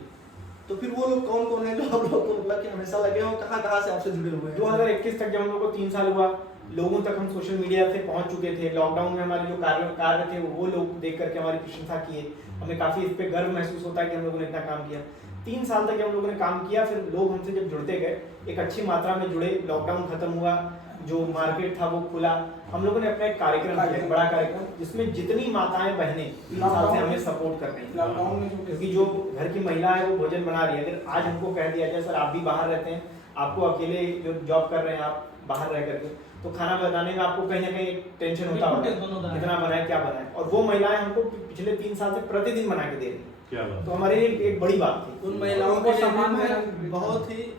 तो फिर वो लोग कौन कौन है जो आप लोग को मतलब कि हमेशा लगे हो, कहाँ से आपसे जुड़े हुए हैं? 2021 तक जब हम लोग को 3 साल हुआ, लोगों तक हम सोशल मीडिया से पहुंच चुके थे। लॉकडाउन में हमारे जो कार्य थे वो लोग देख करके हमारी प्रशंसा किए, हमें काफी इस पे गर्व महसूस होता है कि हम लोगों ने इतना काम किया। 3 साल तक हम लोगों ने काम किया, फिर लोग हमसे जब जुड़ते गए, एक अच्छी मात्रा में जुड़े, लॉकडाउन खत्म हुआ, जो मार्केट था वो खुला, हम लोगों ने अपना एक कार्यक्रम किया, एक बड़ा कार्यक्रम, जिसमें जितनी माताएं बहनें 3 साल से हमें सपोर्ट कर रही हैं, लॉकडाउन में क्योंकि जो घर की महिला है वो भोजन बना रही है। अगर आज हमको कह दिया जाए सर आप भी बाहर रहते हैं, आपको अकेले जो जॉब कर रहे हैं आप बाहर रह करके, तो खाना बनाने में आपको कहीं ना कहीं एक टेंशन होता है, कितना बनाए क्या बनाए, और वो महिलाएं हमको पिछले 3 साल से प्रतिदिन बना के दे रही हैं। क्या बात तो हमारे लिए एक बड़ी बात थी। उन महिलाओं उनको के लिए सम्मान मैं देना बहुत ही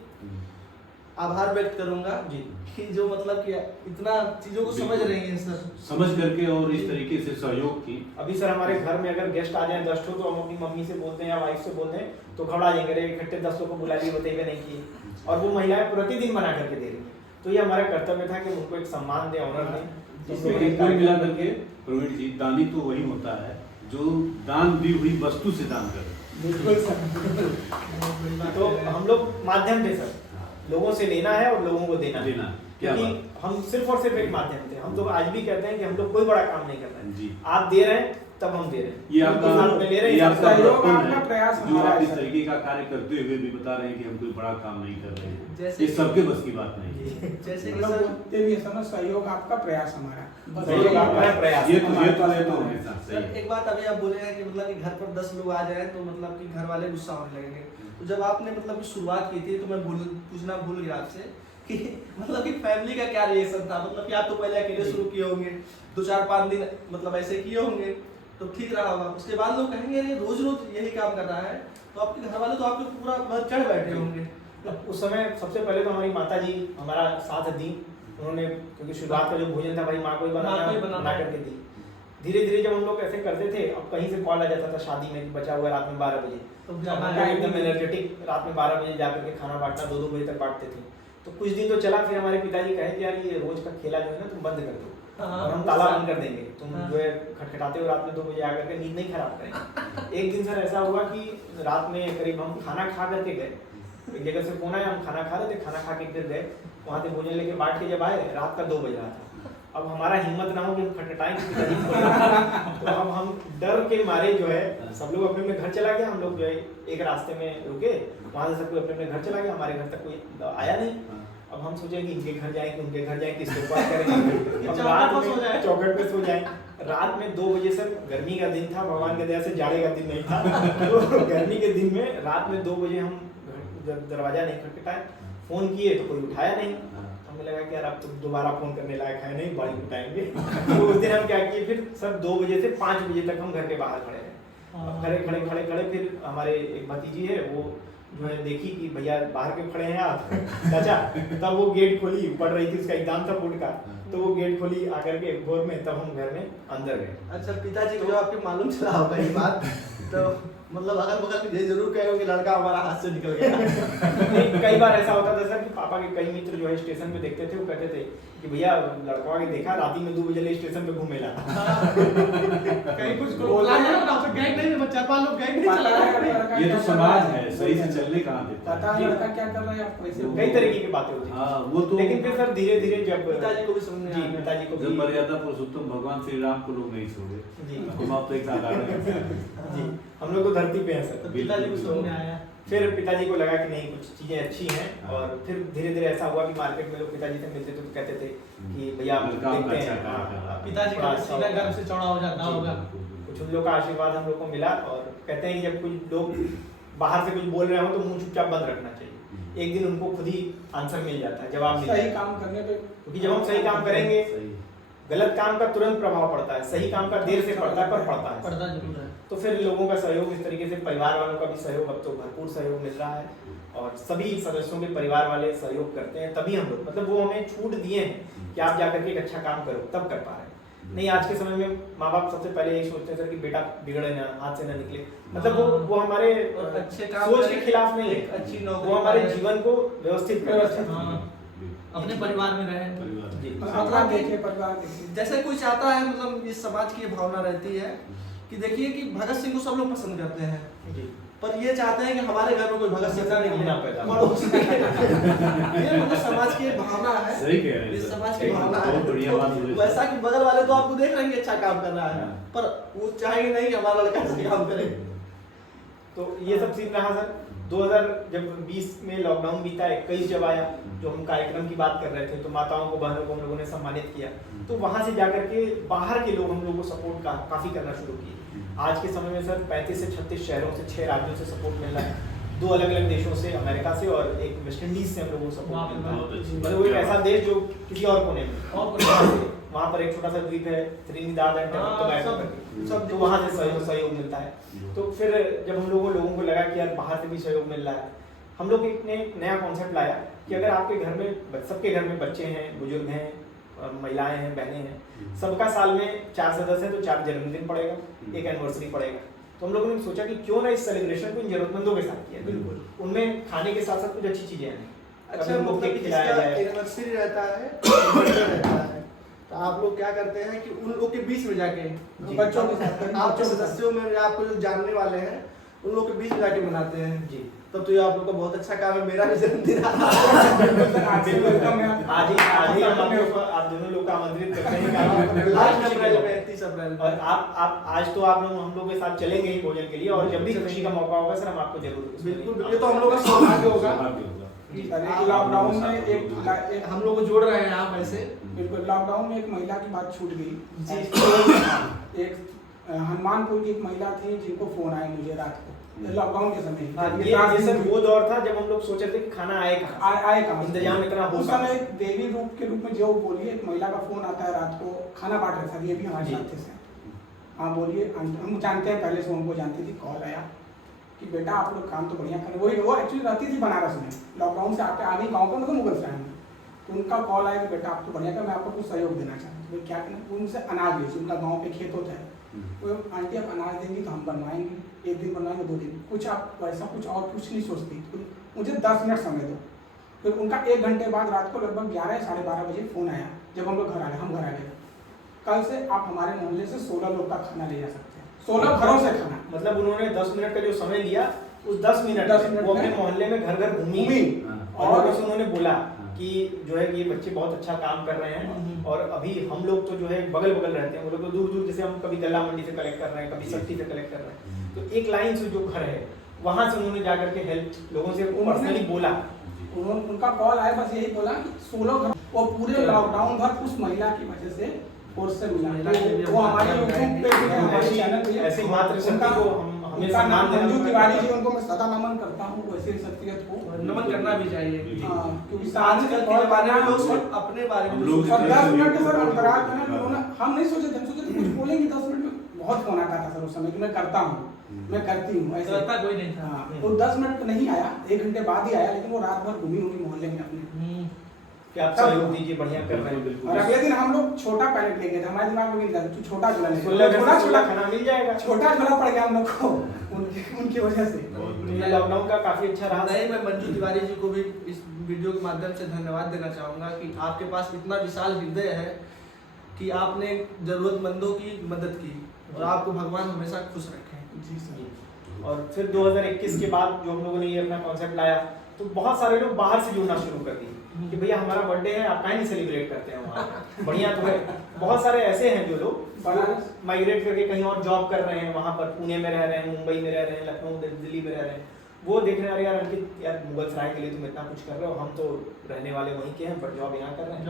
आभार व्यक्त करूंगा जी। कि जो मतलब कि इतना चीजों को समझ रही हैं सर। समझ करके और इस तरीके से सहयोग की। अभी सर हमारे घर में अगर गेस्ट आ जाए 10 ठो, तो हम अपनी मम्मी से बोलते हैं या वाइफ से बोलते हैं तो घबरा जाएंगे, अरे इकट्ठे 10 लोग को बुला लिए बताइए नहीं किए, और वो महिलाएं प्रतिदिन बना करके दे रही हैं। तो ये हमारा कर्तव्य था कि उनको एक सम्मान दें, ऑनर दें। लेकिन कुल मिला करके प्रवीण जी, दानी तो वही होता है जो दान दी हुई वस्तु से दान करे। बिल्कुल सर। तो हम लोग माध्यम थे सर, लोगों से लेना है और लोगों को देना है। देना, क्या क्योंकि बात। हम सिर्फ और सिर्फ एक माध्यम थे। हम तो आज भी कहते हैं कि हम लोग कोई बड़ा काम नहीं कर रहे हैं, जी। आप दे रहे हैं तब हम दे रहे हैं। ये आपका साल में ले रहे ये हैं, आपका सहयोग बड़प्पन आपका है, प्रयास जो हमारा आप है इस सर। तरीके का कार्य करते हुए भी बता रहे हैं कि हम कोई बड़ा काम नहीं कर रहे हैं। जैसे ये सबके बस की बात नहीं है। जैसे हम कि लोग सर बोलते भी है सर ना, सहयोग आपका प्रयास हमारा। बस सहयोग यही आपका बात है। प्रयास। ये तो हमेशा सही सर है। एक बात अभी आप बोले हैं कि मतलब कि घर पर 10 लोग आ जाए तो मतलब कि घर वाले गुस्सा होने लगेंगे, तो जब आपने मतलब कि शुरुआत की थी तो मैं पूछना भूल गया आपसे कि मतलब कि फैमिली का क्या रिएक्शन था, मतलब कि आप तो पहले अकेले शुरू किए होंगे, 2-4-5 दिन मतलब ऐसे किए होंगे तो ठीक रहा होगा, उसके बाद लोग कहेंगे ये रोज रोज यही काम कर रहा है, तो आपके घर वाले तो आपके पूरा मतलब चढ़ बैठे होंगे। उस समय सबसे पहले तो हमारी माता जी हमारा साथ दी, उन्होंने, क्योंकि शुरुआत का जो भोजन था भाई माँ को ही माँ को ही बना बनाना। करके दी। धीरे धीरे जब हम लोग ऐसे करते थे, अब कहीं से कॉल आ जाता था शादी में बचा हुआ रात में 12 बजे, तो अब हम लोग एकदम एनर्जेटिक रात में 12 बजे जाकर के खाना बांटना 2-2 बजे तक बांटते थे। तो कुछ दिन तो चला, फिर हमारे पिताजी कहे कि यार ये रोज का खेला जो है ना तुम बंद कर दो, और हम ताला बंद कर देंगे, तुम जो है खटखटाते हो रात में 2 बजे आकर के, नींद नहीं खराब करेंगे। एक दिन सर ऐसा हुआ कि रात में करीब हम खाना खा करके गए, एक जगह से फोन आया, हम खाना खा रहे थे, खाना खा के फिर गए, वहाँ से भोजन लेके बांट के जब आए रात का 2 बज रहा था। अब हमारा हिम्मत ना हो कि हम खटखटाएं कि पिताजी खोल दें। तो अब हम डर के मारे जो है सब लोग अपने अपने घर चला गया, हम लोग जो है एक रास्ते में रुके, वहाँ से सब कोई अपने अपने घर चला गया, हमारे घर तक कोई आया नहीं। अब हम सोचे कि इनके घर जाए कि उनके घर जाए, किसके पास करेंगे, अब रात में चौखट पे सो जाए। रात में 2 बजे सर, गर्मी का दिन था, भगवान की दया से जाड़े का दिन नहीं था, तो गर्मी के दिन में रात में 2 बजे हम जब दरवाजा नहीं खटखटाए, फोन किए तो कोई उठाया नहीं। हमें लगा कि यार अब तो दोबारा फोन करने लायक है नहीं, बड़ी उठाएंगे। तो उस दिन हम क्या किए, फिर सर 2 बजे से 5 बजे तक हम घर के बाहर खड़े रहे। अब खड़े फिर हमारे एक भतीजी है, वो जो है देखी कि भैया बाहर क्यों खड़े हैं आप चाचा, तब वो गेट खोली, पढ़ रही थी, उसका एग्जाम था बोर्ड का, तो वो गेट खोली आकर के भोर में, तब हम घर में अंदर गए। अच्छा, पिताजी को जब आपके मालूम चला होगा ये बात तो मतलब अगल बगल में ये जरूर कहेगा कि लड़का हमारा हाथ से निकल गया। नहीं, कई बार ऐसा होता था सर कि पापा के कई मित्र जो है स्टेशन पे देखते थे, वो कहते थे कि भैया लड़का के देखा रात में 2 बजे स्टेशन पे घूमेला। कहीं कुछ बोला है ना, तो गैंग नहीं में 4-5 लोग गैंग नहीं चला रहे हैं। ये तो समाज है, सही से चलने कहाँ देता पता है। है लड़का क्या कर रहा है आपको ऐसे कई तरीके की बातें होती हाँ, वो तो लेकिन फिर सर धीरे धीरे जब पिताजी को भी समझ में जी आया। पिताजी को जब भी मर्यादा पुरुषोत्तम भगवान श्री राम को लोग नहीं छोड़े, जी हम आप तो एक साधारण जी हम लोग तो धरती पे हैं तो सर। पिताजी को समझ में आया। फिर पिताजी को लगा कि नहीं कुछ चीजें अच्छी हैं, और फिर धीरे धीरे ऐसा हुआ कि मार्केट में लोग पिताजी से मिलते थे तो कहते थे कि भैया आप लड़का देखते अच्छा हैं काम कर रहा है। पिताजी का सीना गर्भ से चौड़ा हो जाता होगा। कुछ उन लोग का आशीर्वाद हम लोग को मिला, और कहते हैं कि जब कुछ लोग बाहर से कुछ बोल रहे हो तो मुंह चुपचाप बंद रखना चाहिए, एक दिन उनको खुद ही आंसर मिल जाता है, जवाब मिल सही जाता है। काम करने पे, क्योंकि जब हम सही काम करेंगे गलत काम का तुरंत प्रभाव पड़ता है, सही काम का देर से पड़ता है पर पड़ता है। पर्दा जरूर है। तो फिर लोगों का सहयोग इस तरीके से, परिवार वालों का भी सहयोग अब तो भरपूर सहयोग मिल रहा है, और सभी सदस्यों के परिवार वाले सहयोग करते हैं, तभी हम लोग मतलब वो हमें छूट दिए हैं कि आप जाकर के एक अच्छा काम करो, तब कर पा रहे हैं। नहीं आज के समय में माँ बाप सबसे पहले यही सोचते हैं सर कि बेटा बिगड़े ना, हाथ से ना निकले, मतलब वो हमारे अच्छे काम सोच करें, के खिलाफ नहीं एक है, अच्छी नौकरी वो हमारे पाए। जीवन को व्यवस्थित व्यवस्थित, करते हैं। हाँ, अपने परिवार में रहे। जी अपना देखिए, परिवार देखिए। जैसे कोई चाहता है, मतलब इस समाज की ये भावना रहती है कि देखिए कि भगत सिंह को सब लोग पसंद करते हैं, जी पर ये चाहते हैं कि हमारे घर में कोई भगत सिंह नहीं ना पैदा हो। पड़ोस में। ये मतलब समाज की भावना है, सही कह रहे हैं ये सर। समाज की एक भावना बहुत है। बढ़िया बात बोले तो सर। वैसा कि बगल वाले तो आपको देख रहे हैं कि अच्छा काम कर रहा है, हाँ। पर वो चाहेंगे नहीं कि हमारा लड़का सही काम करे। तो ये सब सीन रहा सर। 2020 में लॉकडाउन बीता, 21 जब आया, जो हम कार्यक्रम की बात कर रहे थे, तो माताओं को, बहनों को हम लोगों ने सम्मानित किया, तो वहां से जाकर के बाहर के लोग हम लोगों को सपोर्ट काफी करना शुरू किए। आज के समय में सर 35 से 36 शहरों से 6 राज्यों से सपोर्ट मिल रहा है, 2 अलग अलग देशों से, अमेरिका से और एक वेस्ट इंडीज से हम लोगों को सपोर्ट मिलता है। बहुत अच्छी मतलब वो एक ऐसा देश जो किसी और कोने में, और वहाँ पर एक छोटा सा द्वीप है, त्रिनिदाद एंड टोबैगो करके, सब तो वहाँ से सहयोग मिलता है। तो फिर जब हम लोगों को लगा कि यार बाहर से भी सहयोग मिल रहा है, हम लोग एक नया कॉन्सेप्ट लाया कि अगर आपके घर में, सबके घर में बच्चे हैं, बुजुर्ग हैं, महिलाएं हैं, बहनें हैं, सबका साल में 4 सदस्य हैं, तो 4 जन्मदिन पड़ेगा, एक एनिवर्सरी पड़ेगा। तो हम लोगों ने सोचा कि क्यों ना इस सेलिब्रेशन को इन जरूरतमंदों के साथ किया, बिल्कुल उनमें खाने के साथ साथ कुछ अच्छी चीजें आएं। अच्छा, उनको मतलब केक खिलाया जिसका जाए। एनिवर्सरी रहता है, बर्थडे रहता है, तो आप लोग क्या करते हैं कि उन लोग के बीच में जाके बच्चों के साथ, आपके सदस्यों में या आपको जो जानने वाले हैं उन लोग के बीच में जाके मनाते हैं जी तब तो ये आप लोग का बहुत अच्छा काम है। मेरा भी जन्मदिन आज से वेलकम है आप। आज ही हम आप दोनों लोग का आमंत्रित करते हैं कि आप- लास्ट अप्रैल में 30 अप्रैल और आप आज तो आप लोग हम लोग के साथ चलेंगे ही भोजन के लिए, और जब भी खुशी का मौका होगा सर हम आपको जरूर बिल्कुल, ये तो हम लोग का सौभाग्य होगा। लॉकडाउन में एक हम लोग को जोड़ रहे हैं आप ऐसे। बिल्कुल, लॉकडाउन में एक महिला की बात छूट गई जी। एक हनुमानपुर की एक महिला थी जिनको फोन आया मुझे रात को, लॉकडाउन के समय हाँ, ये सर वो दौर था जब हम लोग सोच रहे थे कि खाना आए कहाँ, आए कहाँ, इंतजाम इतना हो उस कहाँ। समय एक देवी रूप के रूप में जो बोलिए, एक महिला का फोन आता है रात को, खाना बांट रहे सर, ये भी हमारे जी। साथ थे। हाँ बोलिए, हम जानते हैं, पहले से उनको जानती थी। कॉल आया कि बेटा आप लोग काम तो बढ़िया कर रहे, वो एक्चुअली रहती थी बनारस में, लॉकडाउन से आके आ गई गाँव पर, मतलब मुगल सराय में। तो उनका कॉल आया कि बेटा आप तो बढ़िया कर, मैं आपको कुछ सहयोग देना चाहती हूँ। क्या करना, उनसे अनाज लीजिए, उनका गाँव पे खेत होता है, वो आंटी आप अनाज देंगी तो हम बनवाएंगे, 1 दिन बनवाएंगे, 2 दिन, कुछ आप वैसा कुछ और कुछ नहीं सोचती, मुझे 10 मिनट समय दो। फिर उनका 1 घंटे बाद रात को लगभग 11 साढ़े 12 बजे फ़ोन आया, जब हम लोग घर आ गए, हम घर आ गए, कल से आप हमारे मोहल्ले से 16 लोग का खाना ले जा सकते हैं, 16 घरों से खाना। मतलब उन्होंने 10 मिनट का जो समय लिया, उस 10 मिनट वो अपने मोहल्ले में घर घर घूमी और उससे उन्होंने बोला कि जो है ये बच्चे बहुत अच्छा काम कर रहे हैं, और अभी हम लोग तो जो है बगल रहते हैं, वो लोग तो दूर दूर, जैसे हम कभी गल्ला मंडी से कलेक्ट कर रहे हैं, कभी सब्जी से कलेक्ट कर रहे हैं, तो एक लाइन से जो घर है वहां से उन्होंने जाकर के हेल्प लोगों से पर्सनली बोला। उनका कॉल आया, बस यही बोला कि 16 घर, और पूरे लॉकडाउन भर उस महिला की वजह से फोर्स से मिला। वो हमारे यूट्यूब पे भी है, हमारे चैनल पे है। ऐसी मातृशक्ति को हम हमें उनका नाम सम्मान मंजू देना तिवारी जी, उनको मैं सदा नमन करता हूँ, वैसे शख्सियत को नमन करना भी चाहिए। हाँ, क्योंकि आजकल के जमाने में लोग सिर्फ अपने बारे में लोग और 10 मिनट के सर अंतराल में ना लोगों ने, हम नहीं सोचे थे, हम सोचे थे कुछ बोलेंगे 10 मिनट में, बहुत फोन आता था सर उस समय कि मैं करता हूँ, मैं करती हूँ, ऐसे करता कोई नहीं था। हाँ, वो 10 मिनट नहीं आया, 1 घंटे बाद ही आया, लेकिन वो रात भर घूमी मोहल्ले में अपने। कि आप सहयोग दीजिए, बढ़िया कर रहे हैं। और अगले दिन हम लोग छोटा पैलेट लेके थे, हमारे दिमाग में भी नहीं था, तू छोटा झोला ले, 16 खाना मिल जाएगा। छोटा झोला पड़ गया हम लोग को उनकी वजह से। तो ये लॉकडाउन का काफी अच्छा रहा। नहीं, मैं मंजू तिवारी जी को भी इस वीडियो के माध्यम से धन्यवाद देना चाहूँगा कि आपके पास इतना विशाल हृदय है कि आपने जरूरतमंदों की मदद की, और आपको भगवान हमेशा खुश रखें। जी सर। और फिर 2021 के बाद जो हम लोगों ने ये अपना कॉन्सेप्ट लाया, तो बहुत सारे लोग बाहर से जुड़ना शुरू कर दिए कि भैया हमारा बर्थडे है, आप काहे नहीं सेलिब्रेट करते हैं वहाँ, बढ़िया तो है। बहुत सारे ऐसे हैं जो लोग माइग्रेट करके कहीं और जॉब कर रहे हैं, वहाँ पर पुणे में रह रहे हैं, मुंबई में रह रहे हैं, लखनऊ, दिल्ली में रह रहे हैं। वो देख रहे हैं, अरे यार अंकित यार मुगलसराय के लिए तुम इतना कुछ कर रहे हो, हम तो रहने वाले वहीं के हैं बट जॉब यहाँ कर रहे हैं,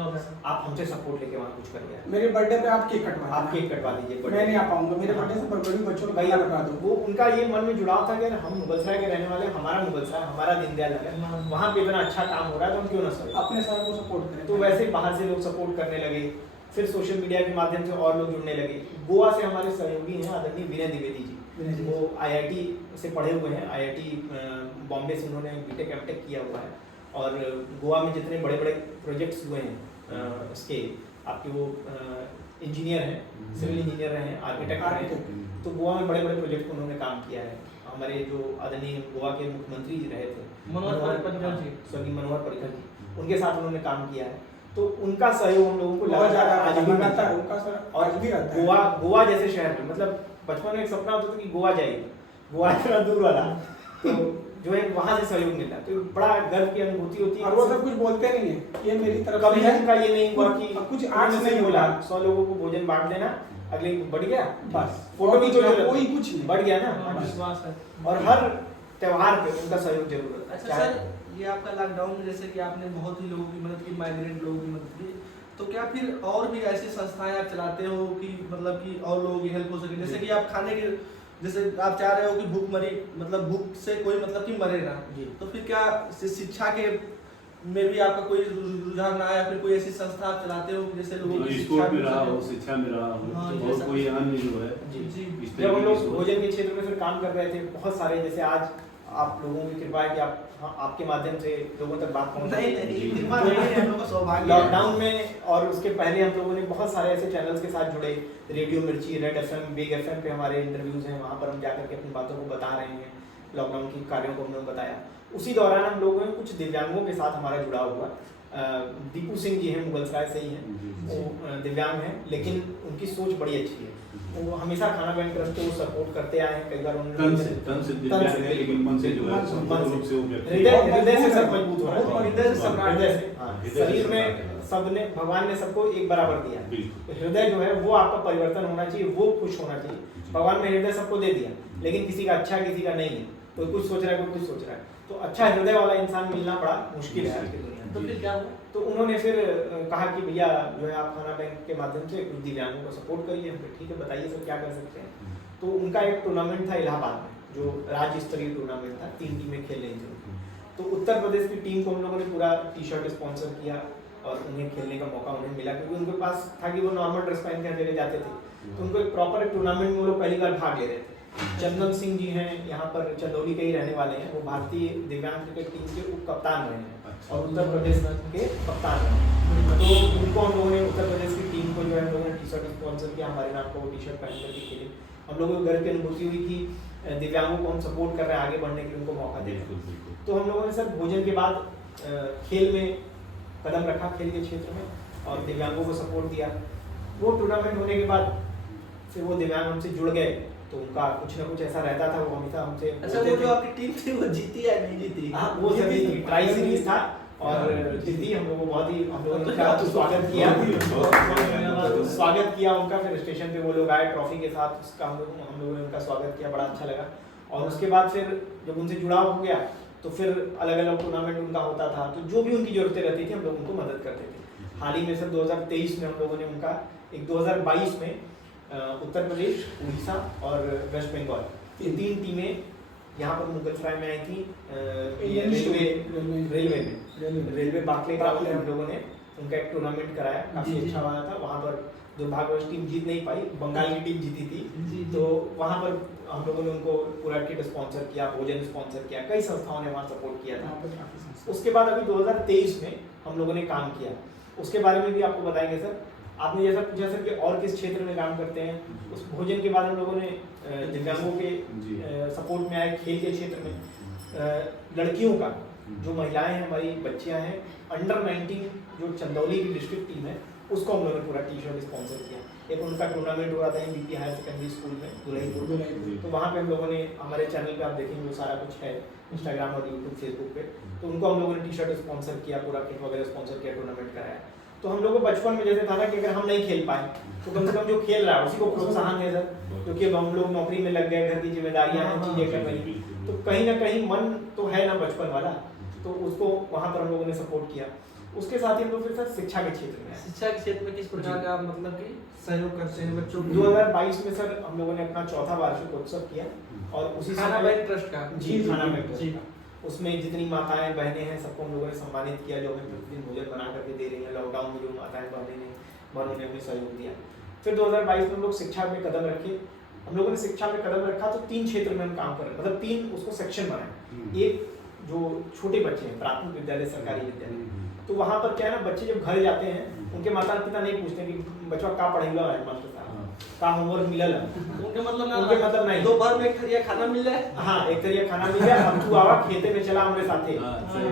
आप हमसे सपोर्ट लेके वहाँ कुछ कर रहे। मेरे बर्थडे पे आप केक कटवा, आप केक कटवा दीजिए। मैं नहीं आ पाऊंगा, मेरे बर्थडे से बड़ी बच्चों को भाई भैया कटवा दो। वो उनका ये मन में जुड़ाव था कि यार हम मुगलसराय के रहने वाले, हमारा मुगलसराय, हमारा दीनदयाल है, वहाँ पे इतना अच्छा काम हो रहा है तो हम क्यों ना सही। अपने शहर को सपोर्ट करें। तो वैसे बाहर से लोग सपोर्ट करने लगे, फिर सोशल मीडिया के माध्यम से और लोग जुड़ने लगे। गोवा से हमारे सहयोगी हैं आदरणीय विनय द्विवेदी जी, वो IIT से पढ़े हुए हैं, IIT बॉम्बे से उन्होंने बीटेक एमटेक किया हुआ है, और गोवा में जितने बड़े बड़े प्रोजेक्ट्स हुए हैं इसके, आपके वो इंजीनियर हैं, सिविल इंजीनियर रहे हैं, आर्किटेक्ट रहे हैं, तो गोवा में बड़े बड़े प्रोजेक्ट पर उन्होंने काम किया है। हमारे जो आदरणीय गोवा के मुख्यमंत्री जी रहे थे मनोहर पर्रिकर जी, स्वर्गीय मनोहर पर्रिकर जी, उनके साथ उन्होंने काम किया है। तो उनका सहयोग हम लोगों को बहुत ज्यादा आज भी मिलता है। उनका सर और आज भी रहता है। गोवा जैसे शहर में, मतलब बचपन में एक सपना होता था कि गोवा जाएंगे, गोवा इतना दूर वाला, तो जो है वहाँ से सहयोग मिलता है, तो बड़ा गर्व की अनुभूति होती है। और वो सब कुछ बोलते नहीं है, ये मेरी तरफ कभी से है। उनका ये नहीं हुआ कि कुछ आर्ट्स नहीं बोला बोला, 100 लोगों को भोजन बांट देना, अगले बढ़ गया बस फोटो की कोई कुछ नहीं, बढ़ गया ना। विश्वास है। और हर त्योहार पे उनका सहयोग जरूर होता है। अच्छा सर, ये आपका लॉकडाउन में जैसे कि आपने बहुत ही लोगों की मदद की, माइग्रेंट लोगों की मदद की, तो क्या फिर और भी ऐसी संस्थाएं आप चलाते हो कि मतलब कि और लोगों की हेल्प हो सके? जैसे कि आप खाने के, जैसे आप चाह रहे हो कि भूखमरी, मतलब भूख से कोई मतलब कि मरे ना, तो फिर क्या शिक्षा के में भी आपका कोई रुझान ना, या फिर कोई ऐसी संस्था आप चलाते हो जैसे लोगों की स्पोर्ट में रहा हो, शिक्षा में रहा हो, हाँ, और कोई अन्य जो है जी जब हम लोग भोजन के क्षेत्र में फिर काम कर रहे थे, बहुत सारे, जैसे आज आप लोगों की कृपा है कि आप, आपके माध्यम से लोगों तक बात पहुंच रही है। लॉकडाउन में और उसके पहले हम लोगों ने बहुत सारे ऐसे चैनल्स के साथ जुड़े, रेडियो मिर्ची, रेड FM, बिग FM पे हमारे इंटरव्यूज हैं, वहाँ पर हम जाकर के अपनी बातों को बता रहे हैं, लॉकडाउन की कार्यों को हमने बताया। उसी दौरान हम लोगों ने कुछ दिव्यांगों के साथ हमारा जुड़ाव हुआ। दीपू सिंह जी हैं, मुगलसराय से ही हैं, वो दिव्यांग हैं, लेकिन उनकी सोच बड़ी अच्छी है, वो हमेशा खाना बैंक ट्रस्ट को सपोर्ट करते आए हैं। कई बार तन से दिव्यांग है, लेकिन मन से जो है संपूर्ण रूप से वो व्यक्ति हृदय से सब मजबूत हो रहा है, हृदय से सब, हृदय से, शरीर में सबने, भगवान ने सबको एक बराबर दिया है, तो हृदय जो है वो आपका परिवर्तन होना चाहिए, वो खुश होना चाहिए। भगवान ने हृदय सबको दे दिया, लेकिन किसी का अच्छा किसी का नहीं है, तो कुछ सोच रहा है, कोई कुछ सोच रहा है, तो अच्छा हृदय वाला इंसान मिलना बड़ा मुश्किल है आज की दुनिया में। तो फिर क्या हुआ? तो उन्होंने फिर कहा कि भैया जो है आप खाना बैंक के माध्यम से कुछ दिव्यांगों को सपोर्ट करिए। हम ठीक है, बताइए सर क्या कर सकते हैं। तो उनका एक टूर्नामेंट था इलाहाबाद में, जो राज्य स्तरीय टूर्नामेंट था, 3 टीमें खेल रही थी। तो उत्तर प्रदेश की टीम को हम लोगों ने पूरा टी-शर्ट स्पॉन्सर किया और उन्हें खेलने का मौका उन्हें मिला, क्योंकि उनके पास था कि वो नॉर्मल ड्रेस पहन के हर जगह जाते थे, तो उनको एक प्रॉपर टूर्नामेंट में वो लोग पहली बार भाग ले रहे थे। चंदन सिंह जी हैं, यहाँ पर चंदौली के ही रहने वाले हैं, वो भारतीय दिव्यांग क्रिकेट टीम के उप कप्तान रहे हैं और उत्तर प्रदेश के कप्तान रहे हैं। तो उनको हम लोगों ने, उत्तर प्रदेश की टीम को जो है हम लोगों ने टी-शर्ट स्पॉन्सर किया, हमारे नाम को वो टी-शर्ट पहन करके खेले। हम लोगों को गर्व की अनुभूति हुई कि दिव्यांगों को हम सपोर्ट कर रहे हैं, आगे बढ़ने के लिए उनको मौका दे रहे हैं। तो हम लोगों ने सर भोजन के बाद खेल में कदम रखा, खेल के क्षेत्र में, और दिव्यांगों को सपोर्ट दिया। वो टूर्नामेंट होने के बाद फिर वो दिव्यांग हमसे जुड़ गए, तो उनका कुछ ना कुछ ऐसा रहता था, वो हमेशा हमसे। अच्छा, वो जो आपकी टीम थी वो जीती या नहीं जीती? हाँ, वो सभी ट्राई सीरीज था और जीती। हम लोगों को बहुत ही, हम लोगों ने उनका स्वागत किया, स्वागत किया उनका। फिर स्टेशन पे वो लोग आए ट्रॉफी के साथ, उसका हम लोगों ने उनका स्वागत किया, बड़ा अच्छा लगा। और उसके बाद फिर जब उनसे जुड़ाव हो गया, तो फिर अलग अलग टूर्नामेंट उनका होता था, तो जो भी उनकी जरूरतें रहती थी हम लोग उनको मदद करते थे। हाल ही में सर 2023 में हम लोगों ने उनका, एक 2022 में उत्तर प्रदेश, उड़ीसा और वेस्ट बंगाल, ये 3 टीमें यहाँ पर मुगलसराय में आई थी। रेलवे बाकले ग्राउंड में हम लोगों ने उनका एक टूर्नामेंट कराया, काफी अच्छा हुआ था। वहाँ पर दुर्भाग्यवश टीम जीत नहीं पाई, बंगाल की टीम जीती थी। तो वहाँ पर हम लोगों ने उनको पूरा किट स्पॉन्सर किया, भोजन स्पॉन्सर किया, कई संस्थाओं ने वहाँ सपोर्ट किया था। उसके बाद अभी 2023 में हम लोगों ने काम किया, उसके बारे में भी आपको बताएंगे सर। आपने जैसा पूछा सर कि और किस क्षेत्र में काम करते हैं, उस भोजन के बाद हम लोगों ने दिव्यांगों के सपोर्ट में आए, खेल के क्षेत्र में लड़कियों का, जो महिलाएं हैं हमारी बच्चियां हैं, अंडर 19 जो चंदौली की डिस्ट्रिक्ट टीम है, उसको हम लोगों ने पूरा टी शर्ट स्पॉन्सर किया। एक उनका टूर्नामेंट हुआ था MVP हायर सेकेंडरी स्कूल में दुलहीपुर, तो वहाँ पे हम लोगों ने, हमारे चैनल पे आप देखेंगे वो सारा कुछ है, इंस्टाग्राम और यूट्यूब फेसबुक पे, तो उनको हम लोगों ने टी शर्ट स्पॉन्सर किया, पूरा किट वगैरह स्पॉन्सर किया, टूर्नामेंट कराया। तो हम लोगों को बचपन में जैसे था ना कि अगर हम नहीं खेल पाए तो कम से कम जो खेल रहा है उसी को प्रोत्साहन है सर, क्योंकि अब हम लोग नौकरी में लग गए, घर की जिम्मेदारियां हैं, चीजें कर रही हैं, तो कहीं ना कहीं मन तो है ना बचपन वाला, तो उसको वहाँ पर हम लोगों ने सपोर्ट किया। उसके साथ ही हम लोग फिर सर शिक्षा के क्षेत्र में आए। शिक्षा के क्षेत्र में किस प्रकार का मतलब कि सहयोग करते हैं बच्चों को? 2022 में सर हम लोगों ने अपना चौथा वार्षिकोत्सव किया, और उसी खाना समय बैंक ट्रस्ट का जी खाना बैंक ट्रस्ट का, उसमें जितनी माताएं बहनें हैं सबको हम लोगों ने सम्मानित किया, जो हमें प्रतिदिन भोजन बना करके दे रही हैं। लॉकडाउन में जो माताएं बहनों ने हमें सहयोग दिया। फिर 2022 में हम लोग शिक्षा में कदम रखे। हम लोगों ने शिक्षा में कदम रखा तो 3 क्षेत्र में हम काम कर रहे हैं, मतलब 3 उसको सेक्शन बनाए। एक जो छोटे बच्चे हैं, प्राथमिक विद्यालय, सरकारी विद्यालय, तो वहाँ पर क्या है ना, बच्चे जब घर जाते हैं उनके माता पिता नहीं पूछते कि बच्चा का पढ़ेगा मास्टर साहब, का होमवर्क मिलल है, उनके मतलब नहीं। दोपहर में एक थरिया खाना मिल जाए, हाँ एक तरिया खाना मिल जाए, अब तू आवा खेते में चला हमारे साथे,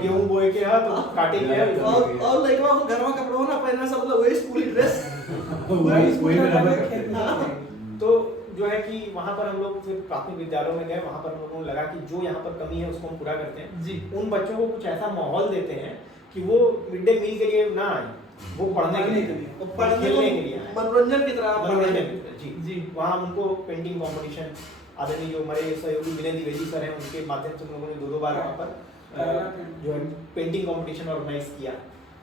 गेहूं बोए के है तो काटे के है, और लड़का को घरवा कपड़ों ना पहनना, सब लोग वही स्कूली ड्रेस तो जो है कि वहाँ पर हम लोग फिर प्राथमिक विद्यालयों में गए, वहाँ पर हम लोगों को लगा कि जो यहाँ पर कमी है उसको हम पूरा करते हैं जी। उन बच्चों को कुछ ऐसा माहौल देते हैं कि वो मिड डे मील के लिए ना आए, वो पढ़ने के लिए, खेलने के लिए आए, मनोरंजन की तरह मनोरंजन जी जी। वहाँ उनको पेंटिंग कंपटीशन, आदरणीय जो हमारे सहयोगी विनय द्विवेदी सर हैं, उनके माध्यम से हम लोगों ने 2 बार वहाँ पर जो है पेंटिंग कंपटीशन ऑर्गेनाइज किया।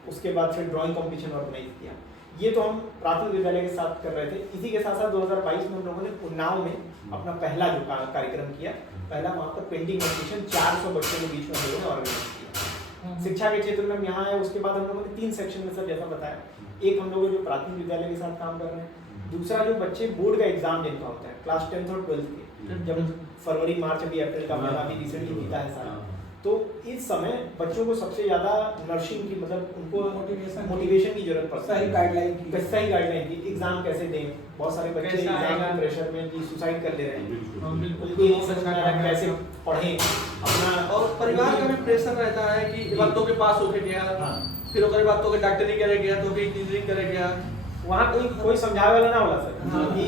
उसके बाद फिर ड्राइंग कंपटीशन ऑर्गेनाइज किया। ये तो हम प्राथमिक विद्यालय के साथ कर रहे थे। इसी के साथ साथ 2022 में हम लोगों ने उन्नाव में अपना पहला जो कार्यक्रम किया, पहला वहाँ पर पेंटिंग कंपटीशन 400 बच्चों के बीच में हम लोगों ने ऑर्गेनाइज किया। शिक्षा के क्षेत्र में हम यहाँ आए। उसके बाद हम लोगों ने 3 सेक्शन में सर जैसा बताया, एक हम लोग जो प्राथमिक विद्यालय के साथ काम कर रहे हैं, दूसरा जो बच्चे बोर्ड का एग्जाम जिनका होता है क्लास 10th और 12th के, जब फरवरी मार्च अभी अप्रैल का महीना अभी रिसेंटली बीता है सारा, तो इस समय बच्चों को सबसे ज्यादा नर्सिंग की, मतलब उनको मोटिवेशन की जरूरत पड़ती है, सही गाइडलाइन की, एग्जाम कैसे दें। बहुत सारे बच्चे एग्जाम के प्रेशर में जी सुसाइड कर ले रहे हैं, उनको ये समझ में आ रहा है कैसे पढ़ें अपना, और परिवार का भी प्रेशर रहता है कि बात तो के पास होके गया, फिर ओकरे बाद तो के डॉक्टरी करे गया, तो के इंजीनियरिंग करे गया, वहाँ कोई समझावे वाला ना होला सर कि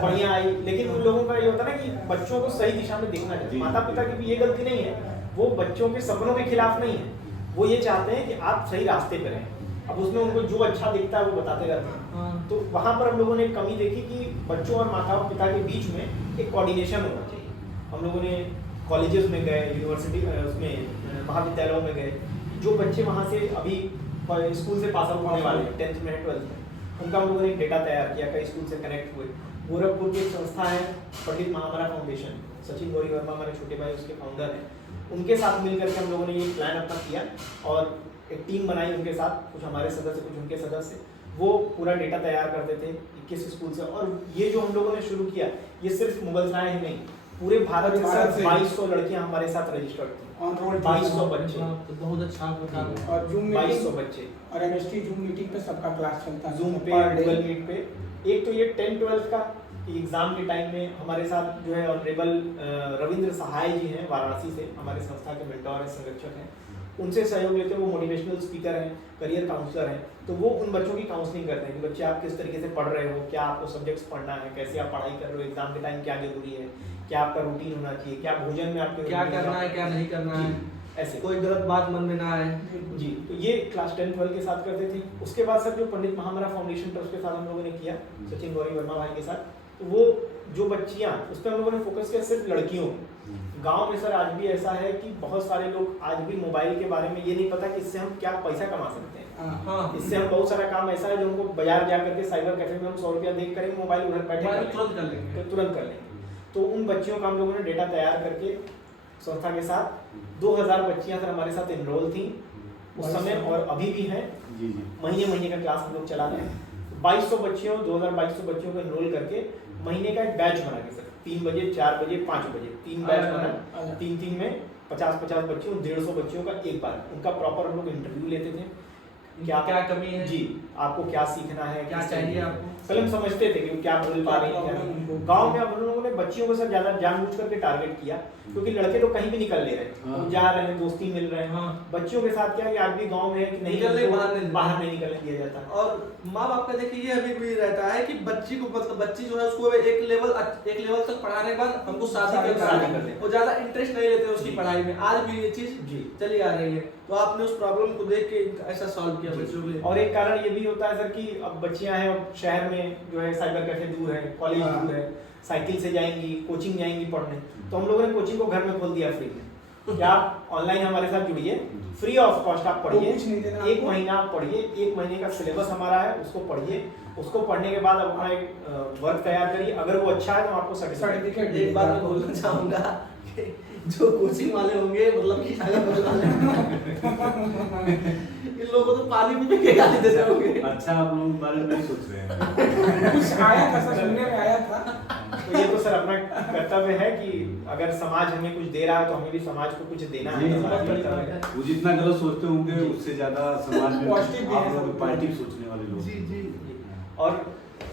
बढ़िया आई। लेकिन उन लोगों का ये होता है ना कि बच्चों को सही दिशा में देखना चाहिए। माता पिता की भी ये गलती नहीं है, वो बच्चों के सपनों के खिलाफ नहीं है, वो ये चाहते हैं कि आप सही रास्ते पे रहें। अब उसमें उनको जो अच्छा दिखता है वो बताते रहते हैं। तो वहाँ पर हम लोगों ने एक कमी देखी कि बच्चों और माता पिता के बीच में एक कोऑर्डिनेशन होना चाहिए। हम लोगों ने कॉलेजेस में गए, यूनिवर्सिटी उसमें महाविद्यालयों में गए, जो बच्चे वहाँ से अभी स्कूल से पास आउट होने वाले हैं 10th में 12th में, उनका हम लोगों ने एक डेटा तैयार किया, कई स्कूल से कनेक्ट हुए। गोरखपुर की एक संस्था है पंडित महामरा फाउंडेशन, सचिन गौरी वर्मा हमारे छोटे भाई उसके फाउंडर हैं, उनके साथ मिलकर के हम लोगों ने ये प्लान अपना किया और एक टीम बनाई उनके साथ, कुछ हमारे सदस्य कुछ उनके सदस्य, वो पूरा डेटा तैयार करते थे 21 स्कूल से। और ये जो हम लोगों ने शुरू किया, ये सिर्फ मुगलसराय ही नहीं, पूरे भारत से 2200 लड़कियां हमारे साथ रजिस्टर्ड थी, 2200 बच्चे, तो बहुत अच्छा प्रकार है। और जूम 2200 बच्चे और एमएसटी जूम मीटिंग पे सबका क्लास चलता है, जूम पे, गूगल मीट पे। एक तो ये 10th-12th का एग्जाम के टाइम में हमारे साथ जो है ऑनरेबल रविंद्र सहाय जी हैं वाराणसी से, हमारे संस्था के मेंटोर हैं, संरक्षक हैं, उनसे सहयोग लेते हैं। वो मोटिवेशनल स्पीकर हैं, करियर काउंसलर हैं, तो वो उन बच्चों की काउंसलिंग करते हैं कि बच्चे आप किस तरीके से पढ़ रहे हो, क्या आपको सब्जेक्ट्स पढ़ना है, कैसे आप पढ़ाई कर रहे हो, एग्जाम के टाइम क्या जरूरी है, क्या आपका रूटीन होना चाहिए, क्या भोजन में आपके क्या करना है क्या नहीं करना है, ऐसे कोई गलत बात मन में ना आए जी। तो ये क्लास 10-12 के साथ करते थे। उसके बाद सर जो पंडित महामरा फाउंडेशन ट्रस्ट के साथ हम लोगों ने किया, सचिन गौरी वर्मा भाई के साथ, तो वो जो बच्चियां, उस पर हम लोगों ने फोकस किया सिर्फ लड़कियों। गांव में सर आज भी ऐसा है कि बहुत सारे लोग आज भी मोबाइल के बारे में ये नहीं पता कि इससे हम क्या पैसा कमा सकते हैं। हाँ। इससे हम बहुत सारा काम ऐसा है जो हमको बाजार जा करके साइबर कैफे में हम 100 रुपया देख करेंगे, मोबाइल उधर बैठे तुरंत कर लेंगे, तुरंत कर लेंगे। तो उन बच्चियों का हम लोगों ने डेटा तैयार करके संस्था के साथ 2000 बच्चियां सर हमारे साथ एनरोल थी उस समय और अभी भी है। जी जी महीने महीने का क्लास हम लोग चला रहे हैं। 2200 बच्चियों 2200 बच्चियों को एनरोल करके महीने का एक बैच बना के सर 3 बजे 4 बजे 5 बजे 3 बैच बना, 3 में 50-50 बच्चियों 150 बच्चियों का एक बार उनका प्रॉपर हम लोग इंटरव्यू लेते थे। क्या क्या कमी है जी, आपको क्या सीखना है, क्या किस चाहिए तरीके- आपको? पहले हम समझते थे कि वो क्या बोल पा रहे हैं क्या नहीं। गांव में अब हम लोगों ने बच्चियों को सर ज्यादा जानबूझ करके टारगेट किया, क्योंकि लड़के तो कहीं भी निकल ले रहे हैं, हाँ। वो जा रहे हैं, दोस्ती मिल रहे हैं। हाँ। बच्चियों के साथ क्या है कि आज भी गांव में है कि नहीं निकलने उनको बाहर नहीं- बाहर नहीं निकलने दिया जाता। और माँ बाप का देखिए ये अभी भी रहता है कि बच्ची को मतलब बच्ची जो है उसको एक लेवल तक पढ़ाने के बाद हमको शादी कर दें। वो ज्यादा इंटरेस्ट नहीं लेते उसकी जी। पढ़ाई में। आज भी ये चीज जी। चली आ रही है, तो आपने उस प्रॉब्लम को देख के ऐसा सॉल्व किया बच्चों के लिए। और एक कारण ये भी होता है सर कि अब बच्चियां हैं, अब शहर में जो है साइबर कैफे दूर है, कॉलेज हाँ। दूर है, साइकिल से जाएंगी, कोचिंग जाएंगी पढ़ने, तो हम लोगों ने कोचिंग को घर में खोल दिया फ्री में कि आप ऑनलाइन हमारे साथ जुड़िए, फ्री ऑफ कॉस्ट आप पढ़िए, कुछ नहीं देना एक आपको। महीना आप पढ़िए, 1 महीने का सिलेबस हमारा है, उसको पढ़िए, उसको पढ़ने के बाद अपना एक वर्क तैयार करिए, अगर वो अच्छा है तो आपको सर्टिफिकेट। एक बात मैं बोलना चाहूंगा कि जो कोचिंग वाले होंगे मतलब कि अगर इन लोगों को तो पानी भी के गाली देते होंगे। अच्छा, आप लोग इस बारे में नहीं सोच रहे हैं। कुछ आया था सर, सुनने में आया था। तो ये तो सर अपना कर्तव्य है कि अगर समाज हमें कुछ दे रहा है तो हमें भी समाज को कुछ देना है, जी, हमारा कर्तव्य है। वो जितना गलत सोचते होंगे जी। उससे ज्यादा समाज में Positive भी है आप लोग सब। पॉजिटिव सोचने वाले लोग। जी जी और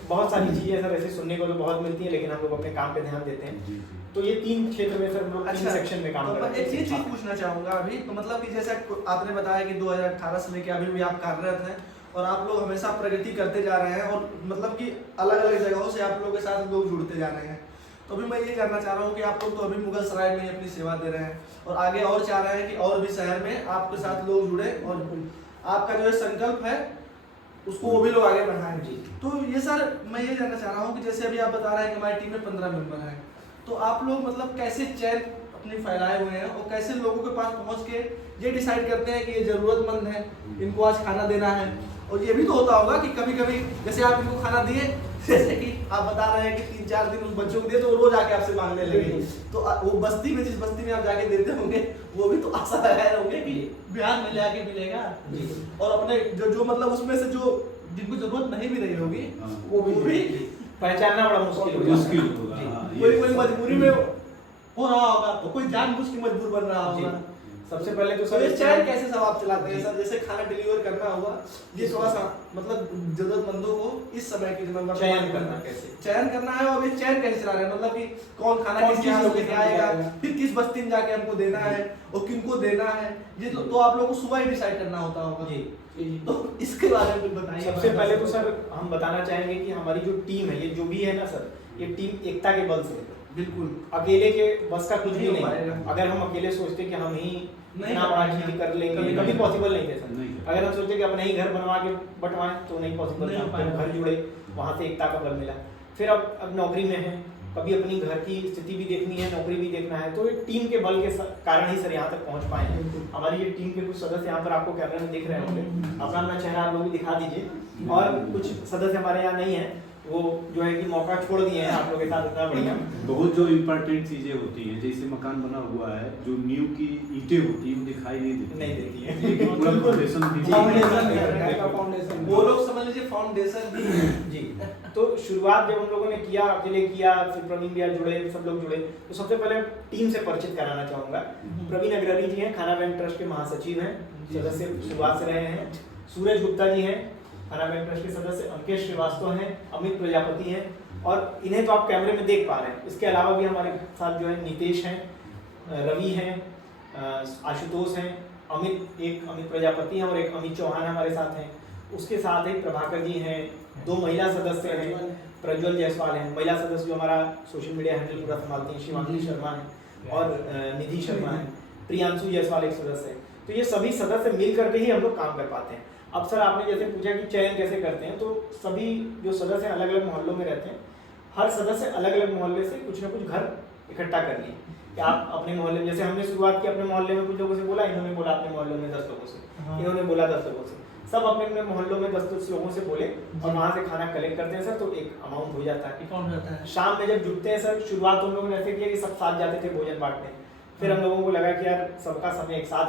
बहुत सारी चीजें सर ऐसे सुनने को तो बहुत मिलती है, लेकिन हम लोग अपने काम पे ध्यान देते हैं। जी जी तो ये 3 क्षेत्र में सर हम लोग 3 अच्छा, सेक्शन में काम तो कर मैं रहे एक ये हैं। चीज पूछना चाहूंगा अभी, तो मतलब कि जैसे आपने बताया कि 2018 से लेके अभी भी आप कार्यरत हैं और आप लोग हमेशा प्रगति करते जा रहे हैं और मतलब कि अलग अलग जगहों से आप लोगों के साथ लोग जुड़ते जा रहे हैं। तो अभी मैं ये जानना चाह रहा हूँ कि आप लोग तो अभी मुगल सराय में ही अपनी सेवा दे रहे हैं और आगे और चाह रहे हैं कि और भी शहर में आपके साथ लोग जुड़े और आपका जो है संकल्प है उसको वो भी लोग आगे बढ़ाएं। जी। तो ये सर मैं ये जानना चाह रहा हूँ कि जैसे अभी आप बता रहे हैं कि हमारी टीम में 15 मेंबर हैं, तो आप लोग मतलब कैसे चैन अपनी फैलाए हुए हैं और कैसे लोगों के पास पहुंच के ये डिसाइड करते हैं कि ये जरूरतमंद है, इनको आज खाना देना है। और ये भी तो होता होगा कि कभी कभी जैसे आप इनको खाना दिए, जैसे कि आप बता रहे हैं कि 3-4 दिन उस बच्चों को दिए तो वो रोज आके आपसे मांगने लगे, तो वो बस्ती में जिस बस्ती में आप जाके देते होंगे वो भी तो आशा लगाए होंगे कि बिहार में जाके मिलेगा। जी। और अपने जो मतलब उसमें से जो जिनको जरूरत नहीं भी रही होगी हाँ। वो भी पहचानना बड़ा मुश्किल हो मुश्किल जाता है। होगा। जी। हाँ, कोई मजबूरी में हो रहा होगा, और कोई जानबूझ के मजबूर बन रहा जी। होगा। सबसे पहले तो तो सर ये चैन कैसे सब आप चलाते हैं जी। सर? जैसे खाना डिलीवर करना हुआ, ये थोड़ा सा मतलब जरूरतमंदों को इस समय की जरूरत चयन करना कैसे? चयन करना है और ये चैन कैसे चला रहे हैं, मतलब कि कौन खाना कौन किस किस यहाँ से लोकेशन लेके पे आएगा, आएगा? फिर किस बस्ती में जाके हमको देना है और किनको देना है, ये तो आप लोगों को सुबह ही डिसाइड करना होता होगा। जी। तो इसके बारे में कुछ बताइए। सबसे पहले तो सर हम बताना चाहेंगे कि हमारी जो टीम है, ये जो भी है ना सर, ये टीम एकता के बल से है। बिल्कुल अकेले के बस का कुछ नहीं भी हो नहीं है। पाएगा। अगर हम अकेले सोचते कि हम ही नहीं इतना कर बड़ा पाएंगे। चीज कर लेंगे, कभी कभी नहीं। पॉसिबल नहीं थे सर। नहीं। अगर हम सोचे कि अपने ही घर बनवा के बंटवाएं तो नहीं पॉसिबल नहीं था। हो तो पाएगा। घर जुड़े, वहाँ से एकता का बल मिला। फिर अब नौकरी में है, कभी अपनी घर की स्थिति भी देखनी है, नौकरी भी देखना है, तो एक टीम के बल के कारण ही सर यहाँ तक पहुँच पाए हैं। हमारी ये टीम के कुछ सदस्य यहाँ पर आपको कैमरे में दिख रहे होंगे, अपना अपना चेहरा आप लोग भी दिखा दीजिए। और कुछ सदस्य हमारे यहाँ नहीं है, वो जो है कि मौका छोड़ दिए हैं आप लोग के साथ, इतना बढ़िया। बहुत जो इम्पोर्टेंट चीजें होती हैं, जैसे मकान बना हुआ है, जो नींव की ईंटें होती हैं वो दिखाई नहीं देती। नहीं देती है। लेकिन पूरा फाउंडेशन भी फाउंडेशन वो लोग समझ लीजिए फाउंडेशन भी है। जी। तो शुरुआत जब हम लोगों ने किया, अकेले किया, फिर प्रवीण भैया जुड़े, सब लोग जुड़े, तो सबसे पहले टीम से परिचित कराना चाहूँगा। प्रवीण अग्रवाल जी हैं, खाना बैंक ट्रस्ट के महासचिव हैं, सदस्य शुरुआत से रहे हैं। सूरज गुप्ता जी हैं, खाना बैंक ट्रस्ट के सदस्य। अंकेश श्रीवास्तव हैं, अमित प्रजापति हैं, और इन्हें तो आप कैमरे में देख पा रहे हैं। इसके अलावा भी हमारे साथ जो है नितेश हैं, रवि हैं, आशुतोष हैं, अमित प्रजापति हैं और एक अमित चौहान हमारे साथ हैं। उसके साथ एक प्रभाकर जी हैं, 2 महिला सदस्य हैं, प्रज्वल जायसवाल हैं, महिला सदस्य जो हमारा सोशल मीडिया हैंडल पूरा संभालती हैं, शिवांगी शर्मा हैं और निधि शर्मा हैं, प्रियांशु जायसवाल एक सदस्य है। तो ये सभी सदस्य मिल करके ही हम लोग काम कर पाते हैं। अब सर आपने जैसे पूछा कि चयन कैसे करते हैं, तो सभी जो सदस्य अलग अलग मोहल्लों में रहते हैं, हर सदस्य अलग अलग मोहल्ले से कुछ ना कुछ घर इकट्ठा कर लिए कि आप अपने मोहल्ले में, जैसे हमने शुरुआत की अपने मोहल्ले में कुछ लोगों से बोला, इन्होंने बोला अपने मोहल्लों में 10 लोगों से, इन्होंने बोला 10 लोगों से, सब अपने अपने मोहल्लों में 10-10 लोगों से बोले और वहाँ से खाना कलेक्ट करते हैं सर, तो एक अमाउंट हो जाता है। कौन रहता है? शाम में जब जुटते हैं सर, शुरुआत हम लोगों ने ऐसे किया कि सब साथ जाते थे भोजन बांटने, फिर हम लोगों को लगा कि यार सबका समय एक साथ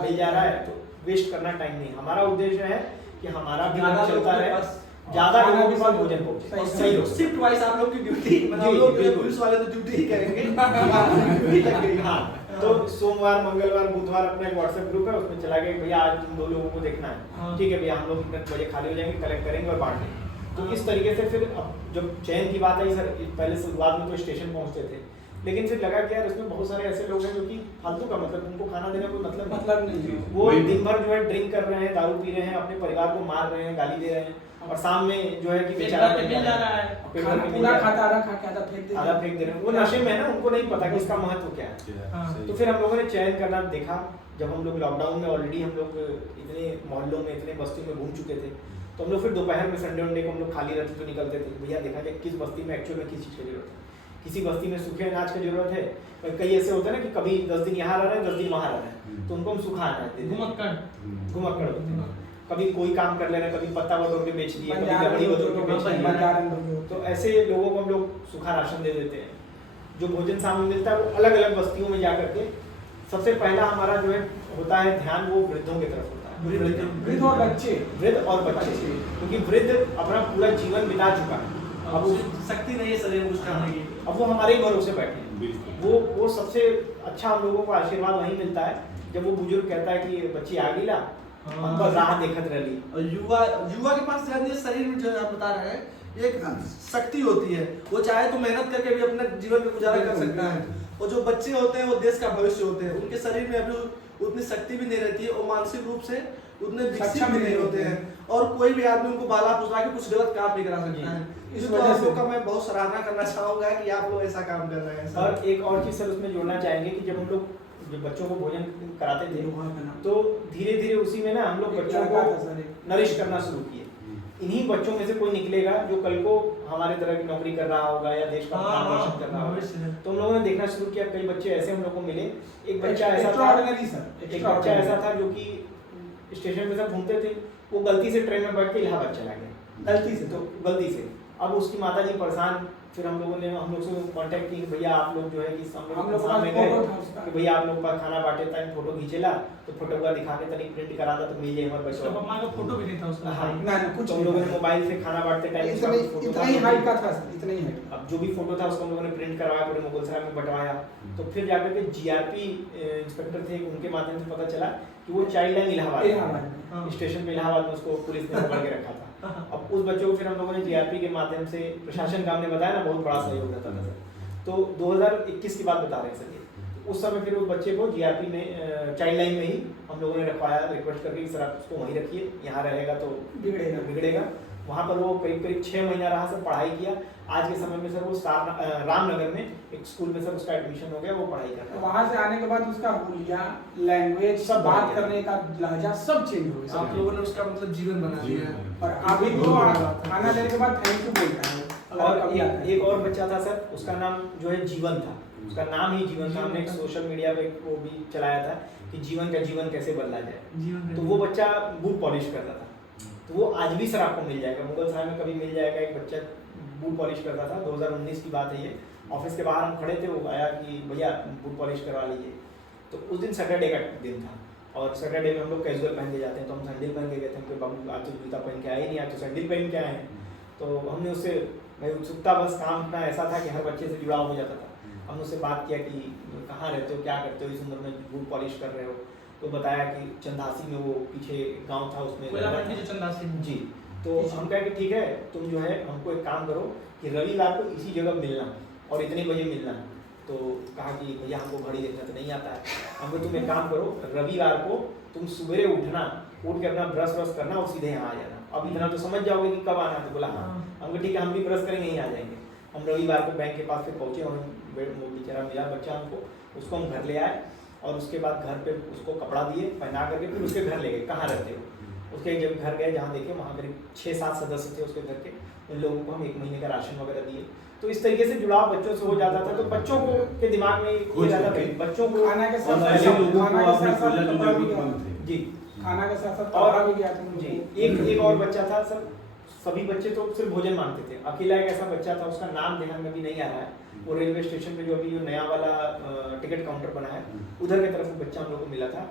मिल जा रहा है तो वेस्ट करना टाइम नहीं। हमारा उद्देश्य है कि हमारा भी ज़्यादा चलता लोगों के रहे, पास ज्यादा लोगों के पास भोजन पहुंचे और सही हो। शिफ्ट वाइज आप लोग की ड्यूटी, मतलब हम लोग पुलिस वाले तो ड्यूटी ही करेंगे ड्यूटी लग गई। हाँ, तो सोमवार मंगलवार बुधवार अपना एक व्हाट्सएप ग्रुप है, उसमें चला गया भैया आज तुम 2 लोगों को देखना है, ठीक है भैया हम लोग इतने बजे खाली हो जाएंगे, कलेक्ट करेंगे और बांट देंगे। तो इस तरीके से फिर अब जब चयन की बात आई सर, पहले शुरुआत में तो स्टेशन पहुंचते थे, लेकिन फिर लगा कि यार इसमें बहुत सारे ऐसे लोग हैं जो कि फालतू का, मतलब उनको खाना देने का कोई मतलब नहीं है। वो दिन भर जो है ड्रिंक कर रहे हैं, दारू पी रहे हैं, अपने परिवार को मार रहे हैं, गाली दे रहे हैं, और शाम में जो है कि बेचारा पेट भर के मिल जा रहा है। पेट भर के मिल पूरा जा रहा है, खाता आधा खा के आधा फेंक दे आधा फेंक दे रहे हैं। वो नशे में है ना, उनको नहीं पता कि इसका महत्व क्या है। हाँ। तो फिर हम लोगों ने चयन करना देखा, जब हम लोग लॉकडाउन में ऑलरेडी हम लोग इतने मोहल्लों में इतने बस्तियों में घूम चुके थे, तो हम लोग फिर दोपहर में संडे वनडे को हम लोग खाली रहते तो निकलते थे, भैया देखा जाए किस बस्ती में एक्चुअल में किस चीज़ की जरूरत है। किसी बस्ती में सूखे अनाज की जरूरत है, कई ऐसे होते हैं ना कि कभी 10 दिन यहाँ रह रहे हैं 10 दिन वहाँ रह रहे हैं, तो उनको हम सूखा अनाज देते हैं, घुमक्कड़ होते हैं। कभी कोई काम कर ले रहे हैं, कभी पत्ता बटोर के बेच दिए, कभी गबड़ी बटोर के बेच दिए, तो ऐसे लोगों को हम लोग सूखा राशन दे देते हैं। जो भोजन सामने मिलता है वो अलग अलग बस्तियों में जा करके सबसे पहला हमारा जो है होता है ध्यान, वो वृद्धों की तरफ होता है। वृद्ध और बच्चे, वृद्ध और बच्चे, क्योंकि वृद्ध अपना पूरा जीवन बिता चुका है, अब वो शक्ति नहीं है शरीर में कुछ करने की, अब वो हमारे ही भरोसे बैठे हैं। बिल्कुल। वो सबसे अच्छा हम लोगों को आशीर्वाद वहीं मिलता है जब वो बुजुर्ग कहता है कि बच्ची आ गई ला, हम बस राह देखत रही। और युवा के पास ध्यान दिए, शरीर में जो आप बता रहे हैं एक शक्ति होती है, वो चाहे तो मेहनत करके भी अपने जीवन में गुजारा कर सकता है। और जो बच्चे होते हैं वो देश का भविष्य होते हैं, उनके शरीर में अभी उतनी शक्ति भी नहीं रहती है और मानसिक रूप से उतने विकसित भी नहीं होते हैं, और कोई भी आदमी उनको बाला फुसला के कुछ गलत काम नहीं करा सकता है। इस वजह से का मैं बहुत सराहना करना चाहूंगा कि आप लोग ऐसा काम कर रहे हैं सर। और एक और चीज सर उसमें जोड़ना चाहेंगे कि जब हम लोग जब बच्चों को भोजन कराते थे तो धीरे धीरे उसी में ना हम लोग बच्चों को नरिश करना शुरू किए। इन्हीं बच्चों में से कोई निकलेगा जो कल को हमारे तरह की नौकरी कर रहा होगा या देश का नाम रोशन कर रहा होगा। तो हम लोगों ने देखना शुरू किया, कई बच्चे ऐसे हम लोग को मिले। एक बच्चा ऐसा था जो कि स्टेशन में सब घूमते थे, वो गलती से ट्रेन में बैठ के इलाहाबाद चला गया, गलती से। अब उसकी माताजी परेशान, फिर हम लोग से कांटेक्ट की, भैया आप लोग जो है कि हम लोग सामने गए कि भैया आप लोग का खाना बांटे था, फोटो खींचेला तो फोटो का दिखा के तनी प्रिंट करा था तो मिल जाए हमारे बच्चों मम्मा का फोटो भी नहीं था उसका। हाँ, ना कुछ हम लोगों ने मोबाइल से खाना बांटते टाइम इतना ही हाइट का था, इतना ही हाइट। अब जो भी फोटो था उसको हम लोगों ने प्रिंट करवाया, पूरे मुगलसराय में बंटवाया। तो फिर जाकर के जीआरपी इंस्पेक्टर थे, उनके माध्यम से पता चला कि वो चाइल्ड लाइन इलाहाबाद स्टेशन पे इलाहाबाद में उसको पुलिस ने पकड़ के रखा था। अब उस बच्चों को फिर हम लोगों ने जीआरपी के माध्यम से, प्रशासन का हमने बताया ना बहुत बड़ा सहयोग रहता था सर। तो 2021 की बात बता रहे हैं सर ये। उस समय फिर उस बच्चे को जीआरपी में चाइल्ड लाइन में ही हम लोगों ने रखवाया, रिक्वेस्ट करके कि सर आप उसको वहीं रखिए, यहाँ रहेगा तो बिगड़ेगा। वहाँ पर वो करीब 6 महीना रहा सर, पढ़ाई किया। आज के समय में सर वो रामनगर में एक स्कूल में सर उसका एडमिशन हो गया, वो पढ़ाई कर रहा है। वहाँ से आने के बाद उसका हुलिया, लैंग्वेज, सब बात करने का लहजा सब चेंज हो गया। आप लोगों ने उसका मतलब जीवन बना दिया है। और अभी तो खाना लेने के बाद थैंक यू बोलता है। और एक और बच्चा था सर, उसका नाम जो है जीवन था, उसका नाम ही जीवन था। हमने एक सोशल मीडिया पे वो भी चलाया था कि जीवन का जीवन कैसे बदला जाए। तो वो बच्चा बूट पॉलिश करता था, तो वो आज भी सर आपको मिल जाएगा, मुगलसराय में कभी मिल जाएगा। एक बच्चा बूट पॉलिश करता था, 2019 की बात है ये। ऑफिस के बाहर हम खड़े थे, वो आया कि भैया बूट पॉलिश करवा लीजिए। तो उस दिन सैटरडे का दिन था, और सैटरडे में हम लोग कैजुअल पहन के जाते हैं, तो हम सैंडल पहन के गए थे। हमके बाबू आज तो जूता पहन के आए नहीं, आज तो सैंडल पहन के आए हैं। तो हमने उससे भाई उत्सुकता, बस काम इतना ऐसा था कि हर बच्चे से जुड़ाव हो जाता था। हमने उससे बात किया कि कहाँ रहते हो, क्या करते हो, इस उम्र में बूट पॉलिश कर रहे हो। तो बताया कि चंदासी में, वो पीछे गांव था उसमें चंदासी जी। तो हम कहे कि ठीक है, तुम जो है हमको एक काम करो कि रविवार को इसी जगह मिलना और इतने बजे मिलना। तो कहा कि भैया हमको घड़ी देखना तो नहीं आता है। हमको तुम एक काम करो, रविवार को तुम सवेरे उठना, उठ के अपना ब्रश करना और सीधे यहाँ आ जाना। अब इतना तो समझ जाओगे कि कब आना। तो बोला हाँ। हमको ठीक है, हम भी ब्रश करेंगे, यहीं आ जाएंगे। हम रविवार को बैंक के पास फिर पहुँचे और वो बेचारा मिला बच्चा हमको, उसको हम घर ले आए और उसके बाद घर पे उसको कपड़ा दिए, पहना करके फिर उसके घर ले गए। कहाँ रहते हो? उसके जब घर गए, जहाँ देखे वहाँ करीब 6-7 सदस्य थे उसके घर के। उन लोगों को हम 1 महीने का राशन वगैरह दिए। तो इस तरीके से जुड़ाव बच्चों से हो जाता था। तो बच्चों को के दिमाग में ये रहता था, बच्चों को खाना के और साथ ऐसे लोगों को आपने खोजा जो कपड़ा भी जरूरतमंद थे। जी खाना के साथ साथ और कपड़ा भी दिया था जी। एक और बच्चा था सर, सभी बच्चे तो सिर्फ भोजन मांगते थे। अकेला एक ऐसा बच्चा था, उसका नाम ध्यान में भी नहीं आ रहा है, वो रेलवे स्टेशन पे जो अभी जो नया वाला टिकट काउंटर बना है उधर की तरफ बच्चा हम लोग को मिला था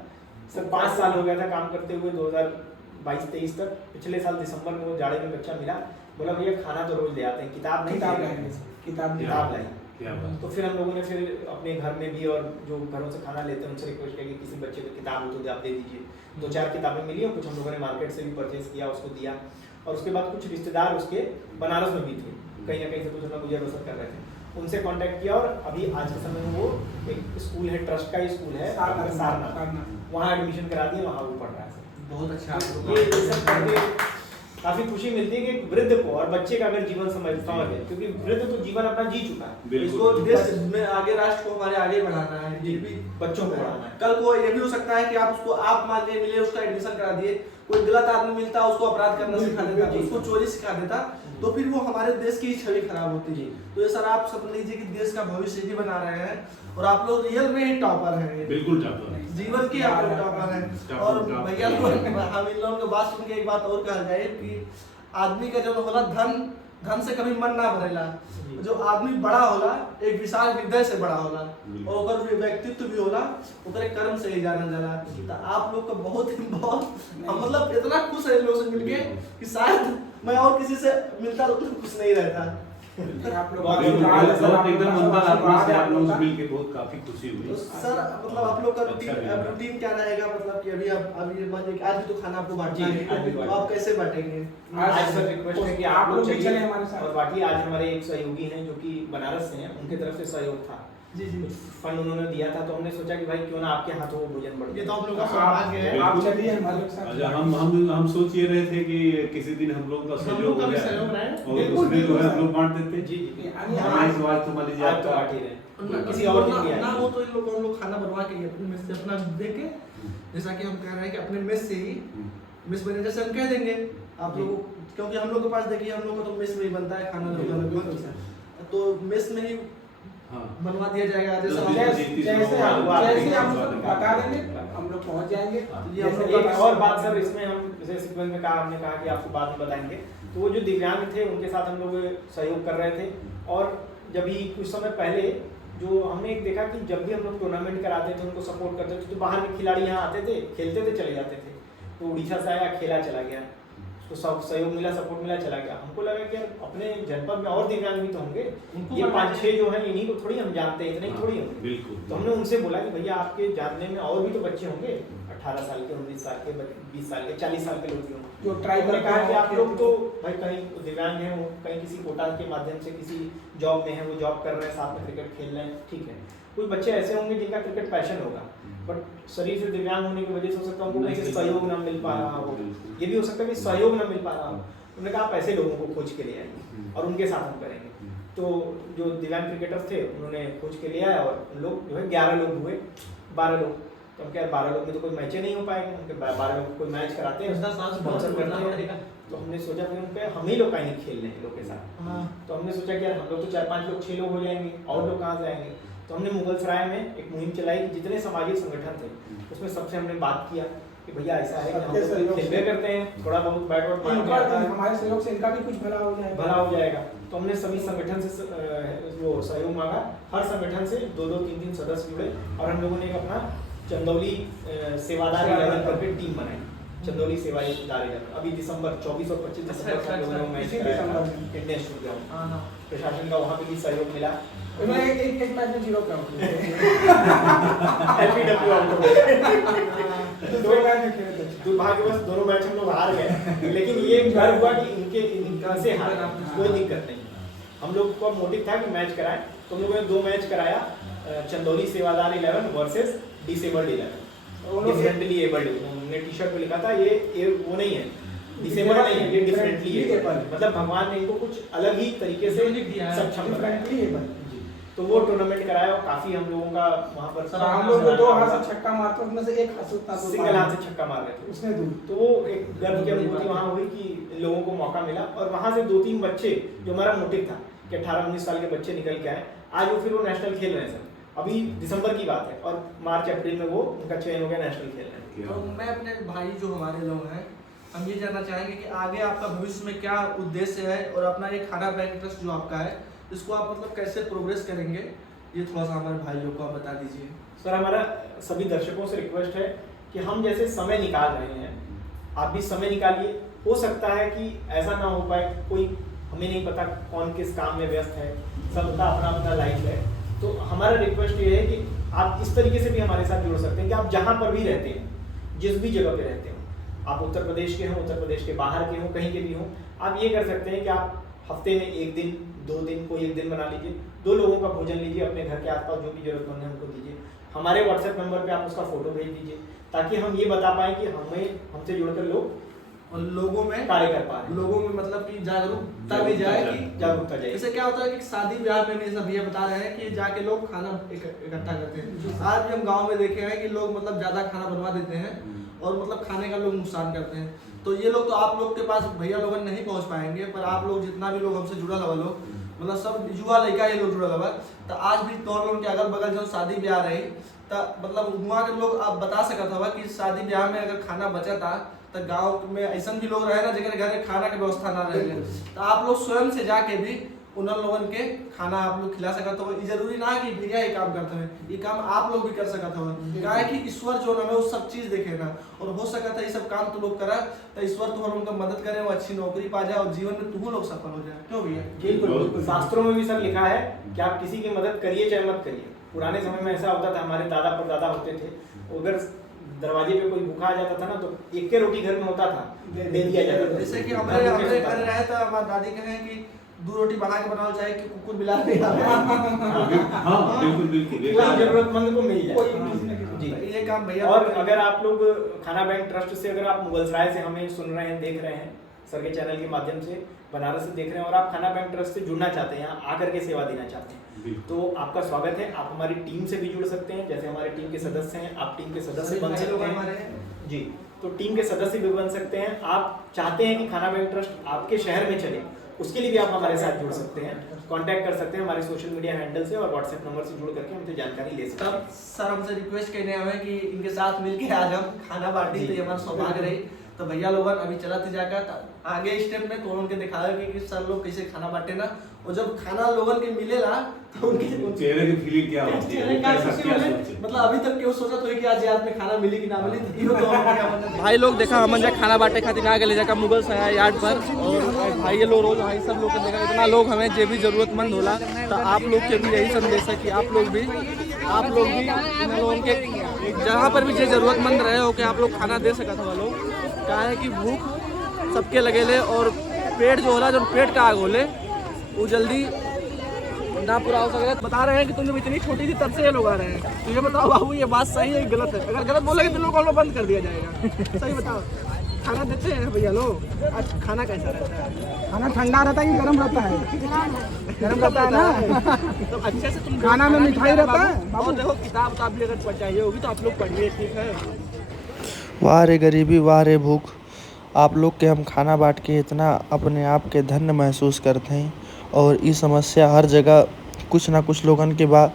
सर। 5 साल हो गया था काम करते हुए 2022-23 तक। पिछले साल दिसंबर में वो जाड़े में बच्चा मिला, बोला भैया खाना तो रोज ले आते हैं, किताब नहीं किताब लाई। तो फिर हम लोगों ने फिर अपने घर में भी और जो घरों से खाना लेते हैं उनसे रिक्वेस्ट किया कि किसी बच्चे को किताब हो तो आप दे दीजिए। 2-4 किताबें मिली और कुछ हम लोगों ने मार्केट से भी परचेज किया, उसको दिया। और उसके बाद कुछ रिश्तेदार उसके बनारस में भी थे, कहीं ना कहीं से कुछ अपना गुजर बसर कर रहे थे, उनसे कांटेक्ट किया और अभी आज के समय में वो एक स्कूल है, ट्रस्ट का ही स्कूल है सारनाथ, वहाँ एडमिशन करा दिया, वहाँ वो पढ़ रहा है। बहुत अच्छा। ये सब करके काफी खुशी मिलती है कि वृद्ध को और बच्चे का अगर जीवन समझ है, क्योंकि वृद्ध तो जीवन अपना जी चुका है, इसको देश में आगे, राष्ट्र को हमारे आगे बढ़ाना है, ये भी बच्चों को पढ़ाना है। कल को ये भी हो सकता है कि आप उसको आप मान लिए मिले, उसका एडमिशन करा दिए, कोई गलत आदमी मिलता उसको अपराध करना सिखा देता, उसको चोरी सिखा देता, तो फिर वो हमारे देश की छवि खराब होती है। तो ये सर आप समझ लीजिए कि देश का भविष्य भी बना रहे हैं और आप लोग रियल में ही टॉपर हैं, बिल्कुल टॉपर, जीवन की आप लोग टॉपर हैं। और भैया हम इन लोगों की बात सुन के एक बात और कहा जाए कि आदमी का जो होला धन से कभी मन ना भरेला, जो आदमी बड़ा होला एक विशाल हृदय से बड़ा होला और ओकर व्यक्तित्व भी होला ओकरे कर्म से ही जानल जाला। तो आप लोग का बहुत मतलब इतना खुश है लोग से मिलके कि शायद मैं और किसी से मिलता तो खुश नहीं रहता। आप लोग एकदम अंदर आत्मा से आप लोगों से मिलके बहुत काफी खुशी हुई। तो सर मतलब आप लोग का रूटीन क्या रहेगा, मतलब कि अभी आप आज भी तो खाना आपको बांटना है, तो आप कैसे बांटेंगे? आज सर रिक्वेस्ट है कि आप लोग चलिए हमारे साथ। और बाकी आज हमारे एक सहयोगी हैं जो कि बनारस से हैं, उनकी तरफ से सहयोग था, जी कुछ फंड उन्होंने दिया था, तो हमने सोचा कि भाई क्यों ना आपके हाथों वो भोजन बढ़। ये तो आप लोग का सौभाग्य है। आप चलिए हमारे साथ। अच्छा, हम सोच ये रहे थे कि किसी दिन हम लोग का सहयोग हो जाए और उसमें जो है हम लोग बांट देते। जी हमारे सवाल तो मान लीजिए आज तो बांट ही रहे, किसी और दिन भी ना आएंगे। वो तो इन लोगों हम लोग खाना बनवा के अपने मेस से अपना दे के, जैसा कि हम कह रहे हैं कि अपने मेस से ही मेस मैनेजर से हम कह देंगे आप लोगों, क्योंकि हम लोग के पास देखिए हम लोग को तो मेस में ही बनता है खाना, तो मेस में ही बनवा दिया जाएगा। जैसे हम बता देंगे हम लोग पहुंच जाएंगे। एक और बात सर इसमें हम जैसे सीक्वेंस में कहा, हमने कहा कि आपको बाद में बताएंगे, तो वो जो दिव्यांग थे उनके साथ हम लोग सहयोग कर रहे थे। और जब ही कुछ समय पहले जो हमने एक देखा कि जब भी हम लोग टूर्नामेंट कराते थे उनको सपोर्ट करते थे, तो बाहर के खिलाड़ी यहाँ आते थे, खेलते थे, चले जाते थे। तो उड़ीसा से आया, खेला, चला गया, उसको सब सहयोग मिला, सपोर्ट मिला, चला गया। हमको लगा कि अपने जनपद में और दिव्यांग भी तो होंगे, ये 5-6 जो हैं इन्हीं को थोड़ी हम जानते हैं, इतने ही थोड़ी होंगे। तो हमने उनसे बोला कि भैया आपके जानने में और भी तो बच्चे होंगे, 18 साल के, 19 साल के, 20 साल के, 40 साल के लोग भी होंगे, जो ट्राई हमने कहा कि आप लोग तो भाई कहीं दिव्यांग हैं, वो कहीं किसी कोटा के माध्यम से किसी जॉब में है, वो जॉब कर रहे हैं, साथ में क्रिकेट खेल रहे हैं, ठीक है। कुछ बच्चे ऐसे होंगे जिनका क्रिकेट पैशन होगा, बट शरीर से दिव्यांग होने की वजह से हो सकता है उनको कहीं से सहयोग ना मिल पा रहा हो, ये भी हो सकता है कि सहयोग ना मिल पा रहा हो। उन्होंने कहा आप ऐसे लोगों को खोज के ले आएंगे और उनके साथ हम करेंगे। तो जो दिव्यांग क्रिकेटर्स थे उन्होंने खोज के ले आया और उन लोग जो है 11 लोग हुए, 12 लोग। तो हम क्या 12 लोग में तो कोई मैच नहीं हो पाएगा, उनके 12 लोग कोई मैच कराते हैं, स्पॉन्सर करते हैं। तो हमने सोचा फिर उनके हम ही लोग कहीं नहीं खेल रहे हैं लोग के साथ। तो हमने सोचा कि यार हम लोग तो 4-5 लोग, 6 लोग हो जाएंगे, और लोग कहाँ से आएंगे। तो हमने मुगल सराय में एक मुहिम चलाई कि जितने सामाजिक संगठन थे उसमें सबसे हमने बात किया कि भैया ऐसा है कि हम लोग खेलते करते हैं, थोड़ा बहुत बैट वॉट मारते हैं, हमारे सहयोग से इनका भी कुछ भला हो जाएगा। तो हमने सभी संगठन से वो सहयोग मांगा, हर संगठन से 2-2, 3-3 सदस्य जुड़े और हम लोगों ने एक अपना चंदौली सेवादार 11 करके टीम बनाई, चंदौली सेवादार 11। अभी दिसंबर 24 और 25 दिसंबर को हम लोगों ने मैच कराया इंटरनेशनल ग्राउंड, प्रशासन का वहाँ पे भी सहयोग मिला। एक मैच में 0 का एलपीडब्ल्यू आउट हो गए। दुर्भाग्यवश दोनों मैच हम लोग हार गए, लेकिन ये डर हुआ कि इनका से हार, कोई दिक्कत नहीं। हम लोग का मोटिव था कि मैच कराएं, तो हम लोगों ने 2 मैच कराया, चंदौली सेवादार 11 वर्सेस डिसेबल्ड 11, डिफरेंटली एबल्ड। हमने टी शर्ट पे लिखा था ये वो नहीं है, डिसेबल्ड नहीं है, ये डिफरेंटली एबल्ड, मतलब भगवान ने इनको कुछ अलग ही तरीके से सक्षम बनाया। तो वो टूर्नामेंट कराया और काफी हम लोगों का वहाँ पर हम लोग 2 हाथ से छक्का मारते हैं, उसमें से एक हाथ से सिंगल हाथ से छक्का मार रहे थे, उसने दूर। तो वो एक गर्व की अनुभूति वहाँ हुई कि लोगों को मौका मिला। और वहाँ से 2-3 बच्चे, जो हमारा मोटिव था कि 18-19 साल के बच्चे निकल के आए, आज वो फिर वो नेशनल खेल रहे हैं सर। अभी दिसंबर की बात है और मार्च-अप्रैल में वो उनका चयन हो गया, नेशनल खेल रहे हैं। तो मैं अपने भाई जो हमारे लोग हैं, हम ये जानना चाहेंगे कि आगे आपका भविष्य में क्या उद्देश्य है और अपना ये खाना बैंक ट्रस्ट जो आपका है इसको आप मतलब कैसे प्रोग्रेस करेंगे, ये थोड़ा सा हमारे भाई लोग को आप बता दीजिए। सर हमारा सभी दर्शकों से रिक्वेस्ट है कि हम जैसे समय निकाल रहे हैं, आप भी समय निकालिए। हो सकता है कि ऐसा ना हो पाए, कोई हमें नहीं पता कौन किस काम में व्यस्त है, सबका अपना अपना लाइफ है। तो हमारा रिक्वेस्ट ये है कि आप इस तरीके से भी हमारे साथ जुड़ सकते हैं कि आप जहाँ पर भी रहते हैं, जिस भी जगह पे रहते हो, आप उत्तर प्रदेश के हों, उत्तर प्रदेश के बाहर के हों, कहीं के भी हों, आप ये कर सकते हैं कि आप हफ्ते में 1 दिन 2 दिन कोई एक दिन बना लीजिए, 2 लोगों का भोजन लीजिए, अपने घर के आसपास जो भी जरूरतमंद है उनको दीजिए। हमारे व्हाट्सएप नंबर पे आप उसका फोटो भेज दीजिए, ताकि हम ये बता पाएँ कि हमसे जुड़कर लोग और लोगों में कार्य कर पा रहे हैं। लोगों में मतलब कि जागरूकता भी जाए कि जागरूकता जाए। जैसे क्या होता है कि शादी ब्याह में भी सब ये बता रहे हैं कि जाके लोग खाना इकट्ठा करते हैं। आज भी हम गांव में देखे हैं कि लोग मतलब ज्यादा खाना बनवा देते हैं और मतलब खाने का लोग नुकसान करते हैं। तो ये लोग तो आप लोग के पास भैया लोग नहीं पहुंच पाएंगे, पर आप लोग जितना भी लोग हमसे जुड़ल हुआ लोग मतलब सब युवा लड़का ये लोग जुड़ल हुआ, तो आज भी तो लोग के अगल बगल जो शादी ब्याह रही तो मतलब वहाँ के लोग आप बता सकत हवा कि शादी ब्याह में अगर खाना बचा था तो गांव में ऐसा भी लोग रहे ना जगह घर में खाना की व्यवस्था ना रहे, तो आप लोग स्वयं से जाके भी उन लोगन के खाना आप लोग खिला सकते हो। ये जरूरी ना कि भैया ये काम करते हैं, ये काम आप लोग भी कर सकते हो। क्या है कि ईश्वर जो हमें वो सब चीज देखे ना, और हो सकता है ये सब काम तो लोग करा तो ईश्वर तो उनका मदद करे, वो अच्छी नौकरी पा जाए और जीवन में तुम लोग सफल हो जाए। क्यों भैया? बिल्कुल, शास्त्रों में भी सर लिखा है कि आप किसी की मदद करिए चाहे मत करिए। पुराने समय में ऐसा होता था, हमारे दादा परदादा होते थे, अगर दरवाजे पे कोई भूखा आ जाता था ना तो एक के रोटी घर में होता था, दे दिया जाता था। जैसे कि हमारे घर रहे तो हमारी दादी कहे कि 2 रोटी बना के बनाओ चाहे कि कुकुर बिला नहीं आवे। हाँ बिल्कुल बिल्कुल, कोई जरूरतमंद को मिल जाए। जी ये काम भैया। और अगर आप लोग खाना बैंक ट्रस्ट से, अगर आप मुगलसराय से हमें सुन रहे हैं, देख रहे हैं, सर के चैनल के माध्यम से बनारस से देख रहे हैं और आप खाना बैंक ट्रस्ट से जुड़ना चाहते हैं, यहाँ आकर के सेवा देना चाहते हैं, तो आपका स्वागत है। आप हमारी टीम से भी जुड़ सकते हैं, जैसे हमारी टीम के सदस्य हैं, आप टीम के सदस्य बन सकते हैं जी। तो टीम के सदस्य भी बन सकते हैं। आप चाहते हैं कि खाना बैंक ट्रस्ट आपके शहर में चले, उसके लिए भी आप हमारे साथ जुड़ सकते हैं, कांटेक्ट कर सकते हैं हमारे सोशल मीडिया हैंडल से और व्हाट्सएप नंबर से जुड़ करके हमसे जानकारी ले सकते हैं। सर हमसे रिक्वेस्ट करने आए कि इनके साथ मिलके आज हम खाना बांटी, तो ये हमारा सौभाग्य रही। तो भैया लोग अभी चला जाकर आगे स्टेप में तो उनके दिखाया कि सर लोग कैसे खाना बांटे ना, और जब खाना लोगन के मिलेला तो उनके चेहरे की फीलिंग क्या होती है, मतलब अभी तक क्यों सोचा तो कि आज याद में खाना मिली कि ना मिली, तो भाई लोग देखा हम खाना बांटे खातिर आगे ले जाकर मुगल सराय यार्ड पर, और भाई ये लोग रोज भाई सब लोग देखा इतना लोग हमें जो भी जरूरतमंद होला, तो आप लोग के भी यही संदेश है कि आप लोग भी इन लोगों के जहाँ पर भी जो जरूरतमंद रहे हो कि आप लोग खाना दे सकते हो। लोग क्या है कि भूख सबके लगेले और पेट जो होला, जब पेट का आग होले वो जल्दी ना पूरा हो सके। बता रहे हैं कि तुम जब इतनी छोटी थी तब से ये लोग आ रहे हैं, तो ये बताओ बाबू ये बात सही है गलत है? अगर गलत बोलेंगे तो लोग बंद कर दिया जाएगा। सही बताओ, खाना देते हैं भैया लोग? आज खाना कैसा रहता है? खाना ठंडा रहता है कि गर्म रहता है? गर्म रहता है ना। तो अच्छे से तुम खाना में मिठाई रहता है। और देखो किताब भी अगर चाहिए होगी तो आप लोग पढ़िए, ठीक है? वाह रे गरीबी, वाह रे भूख। आप लोग के हम खाना बांट के इतना अपने आप के धन्य महसूस करते हैं, और ये समस्या हर जगह कुछ ना कुछ लोगन के बाद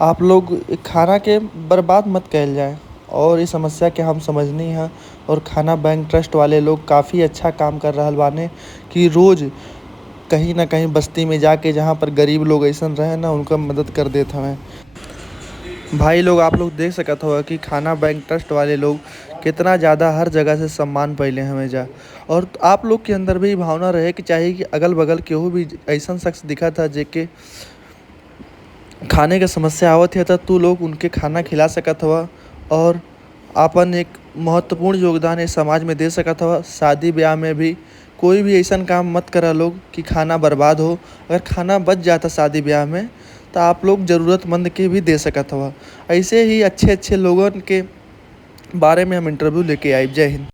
आप लोग खाना के बर्बाद मत कहल जाए, और इस समस्या के हम समझनी है। और खाना बैंक ट्रस्ट वाले लोग काफ़ी अच्छा काम कर रहा बाने कि रोज़ कहीं ना कहीं बस्ती में जाके जहाँ पर गरीब लोग ऐसा रहे ना उनका मदद कर देते हैं। भाई लोग आप लोग देख सकते हो कि खाना बैंक ट्रस्ट वाले लोग कितना ज़्यादा हर जगह से सम्मान पहले हमें जा, और आप लोग के अंदर भी भावना रहे कि चाहिए कि अगल बगल केहू भी ऐसा शख्स दिखा था जेके खाने के समस्या आवत है तो तू लोग उनके खाना खिला सकत हवा और अपन एक महत्वपूर्ण योगदान इस समाज में दे सकत हवा। शादी ब्याह में भी कोई भी ऐसा काम मत करा लोग कि खाना बर्बाद हो। अगर खाना बच जाता शादी ब्याह में तो आप लोग ज़रूरतमंद के भी दे सकत हवा। ऐसे ही अच्छे अच्छे लोगों के बारे में हम इंटरव्यू लेके आए। जय हिंद।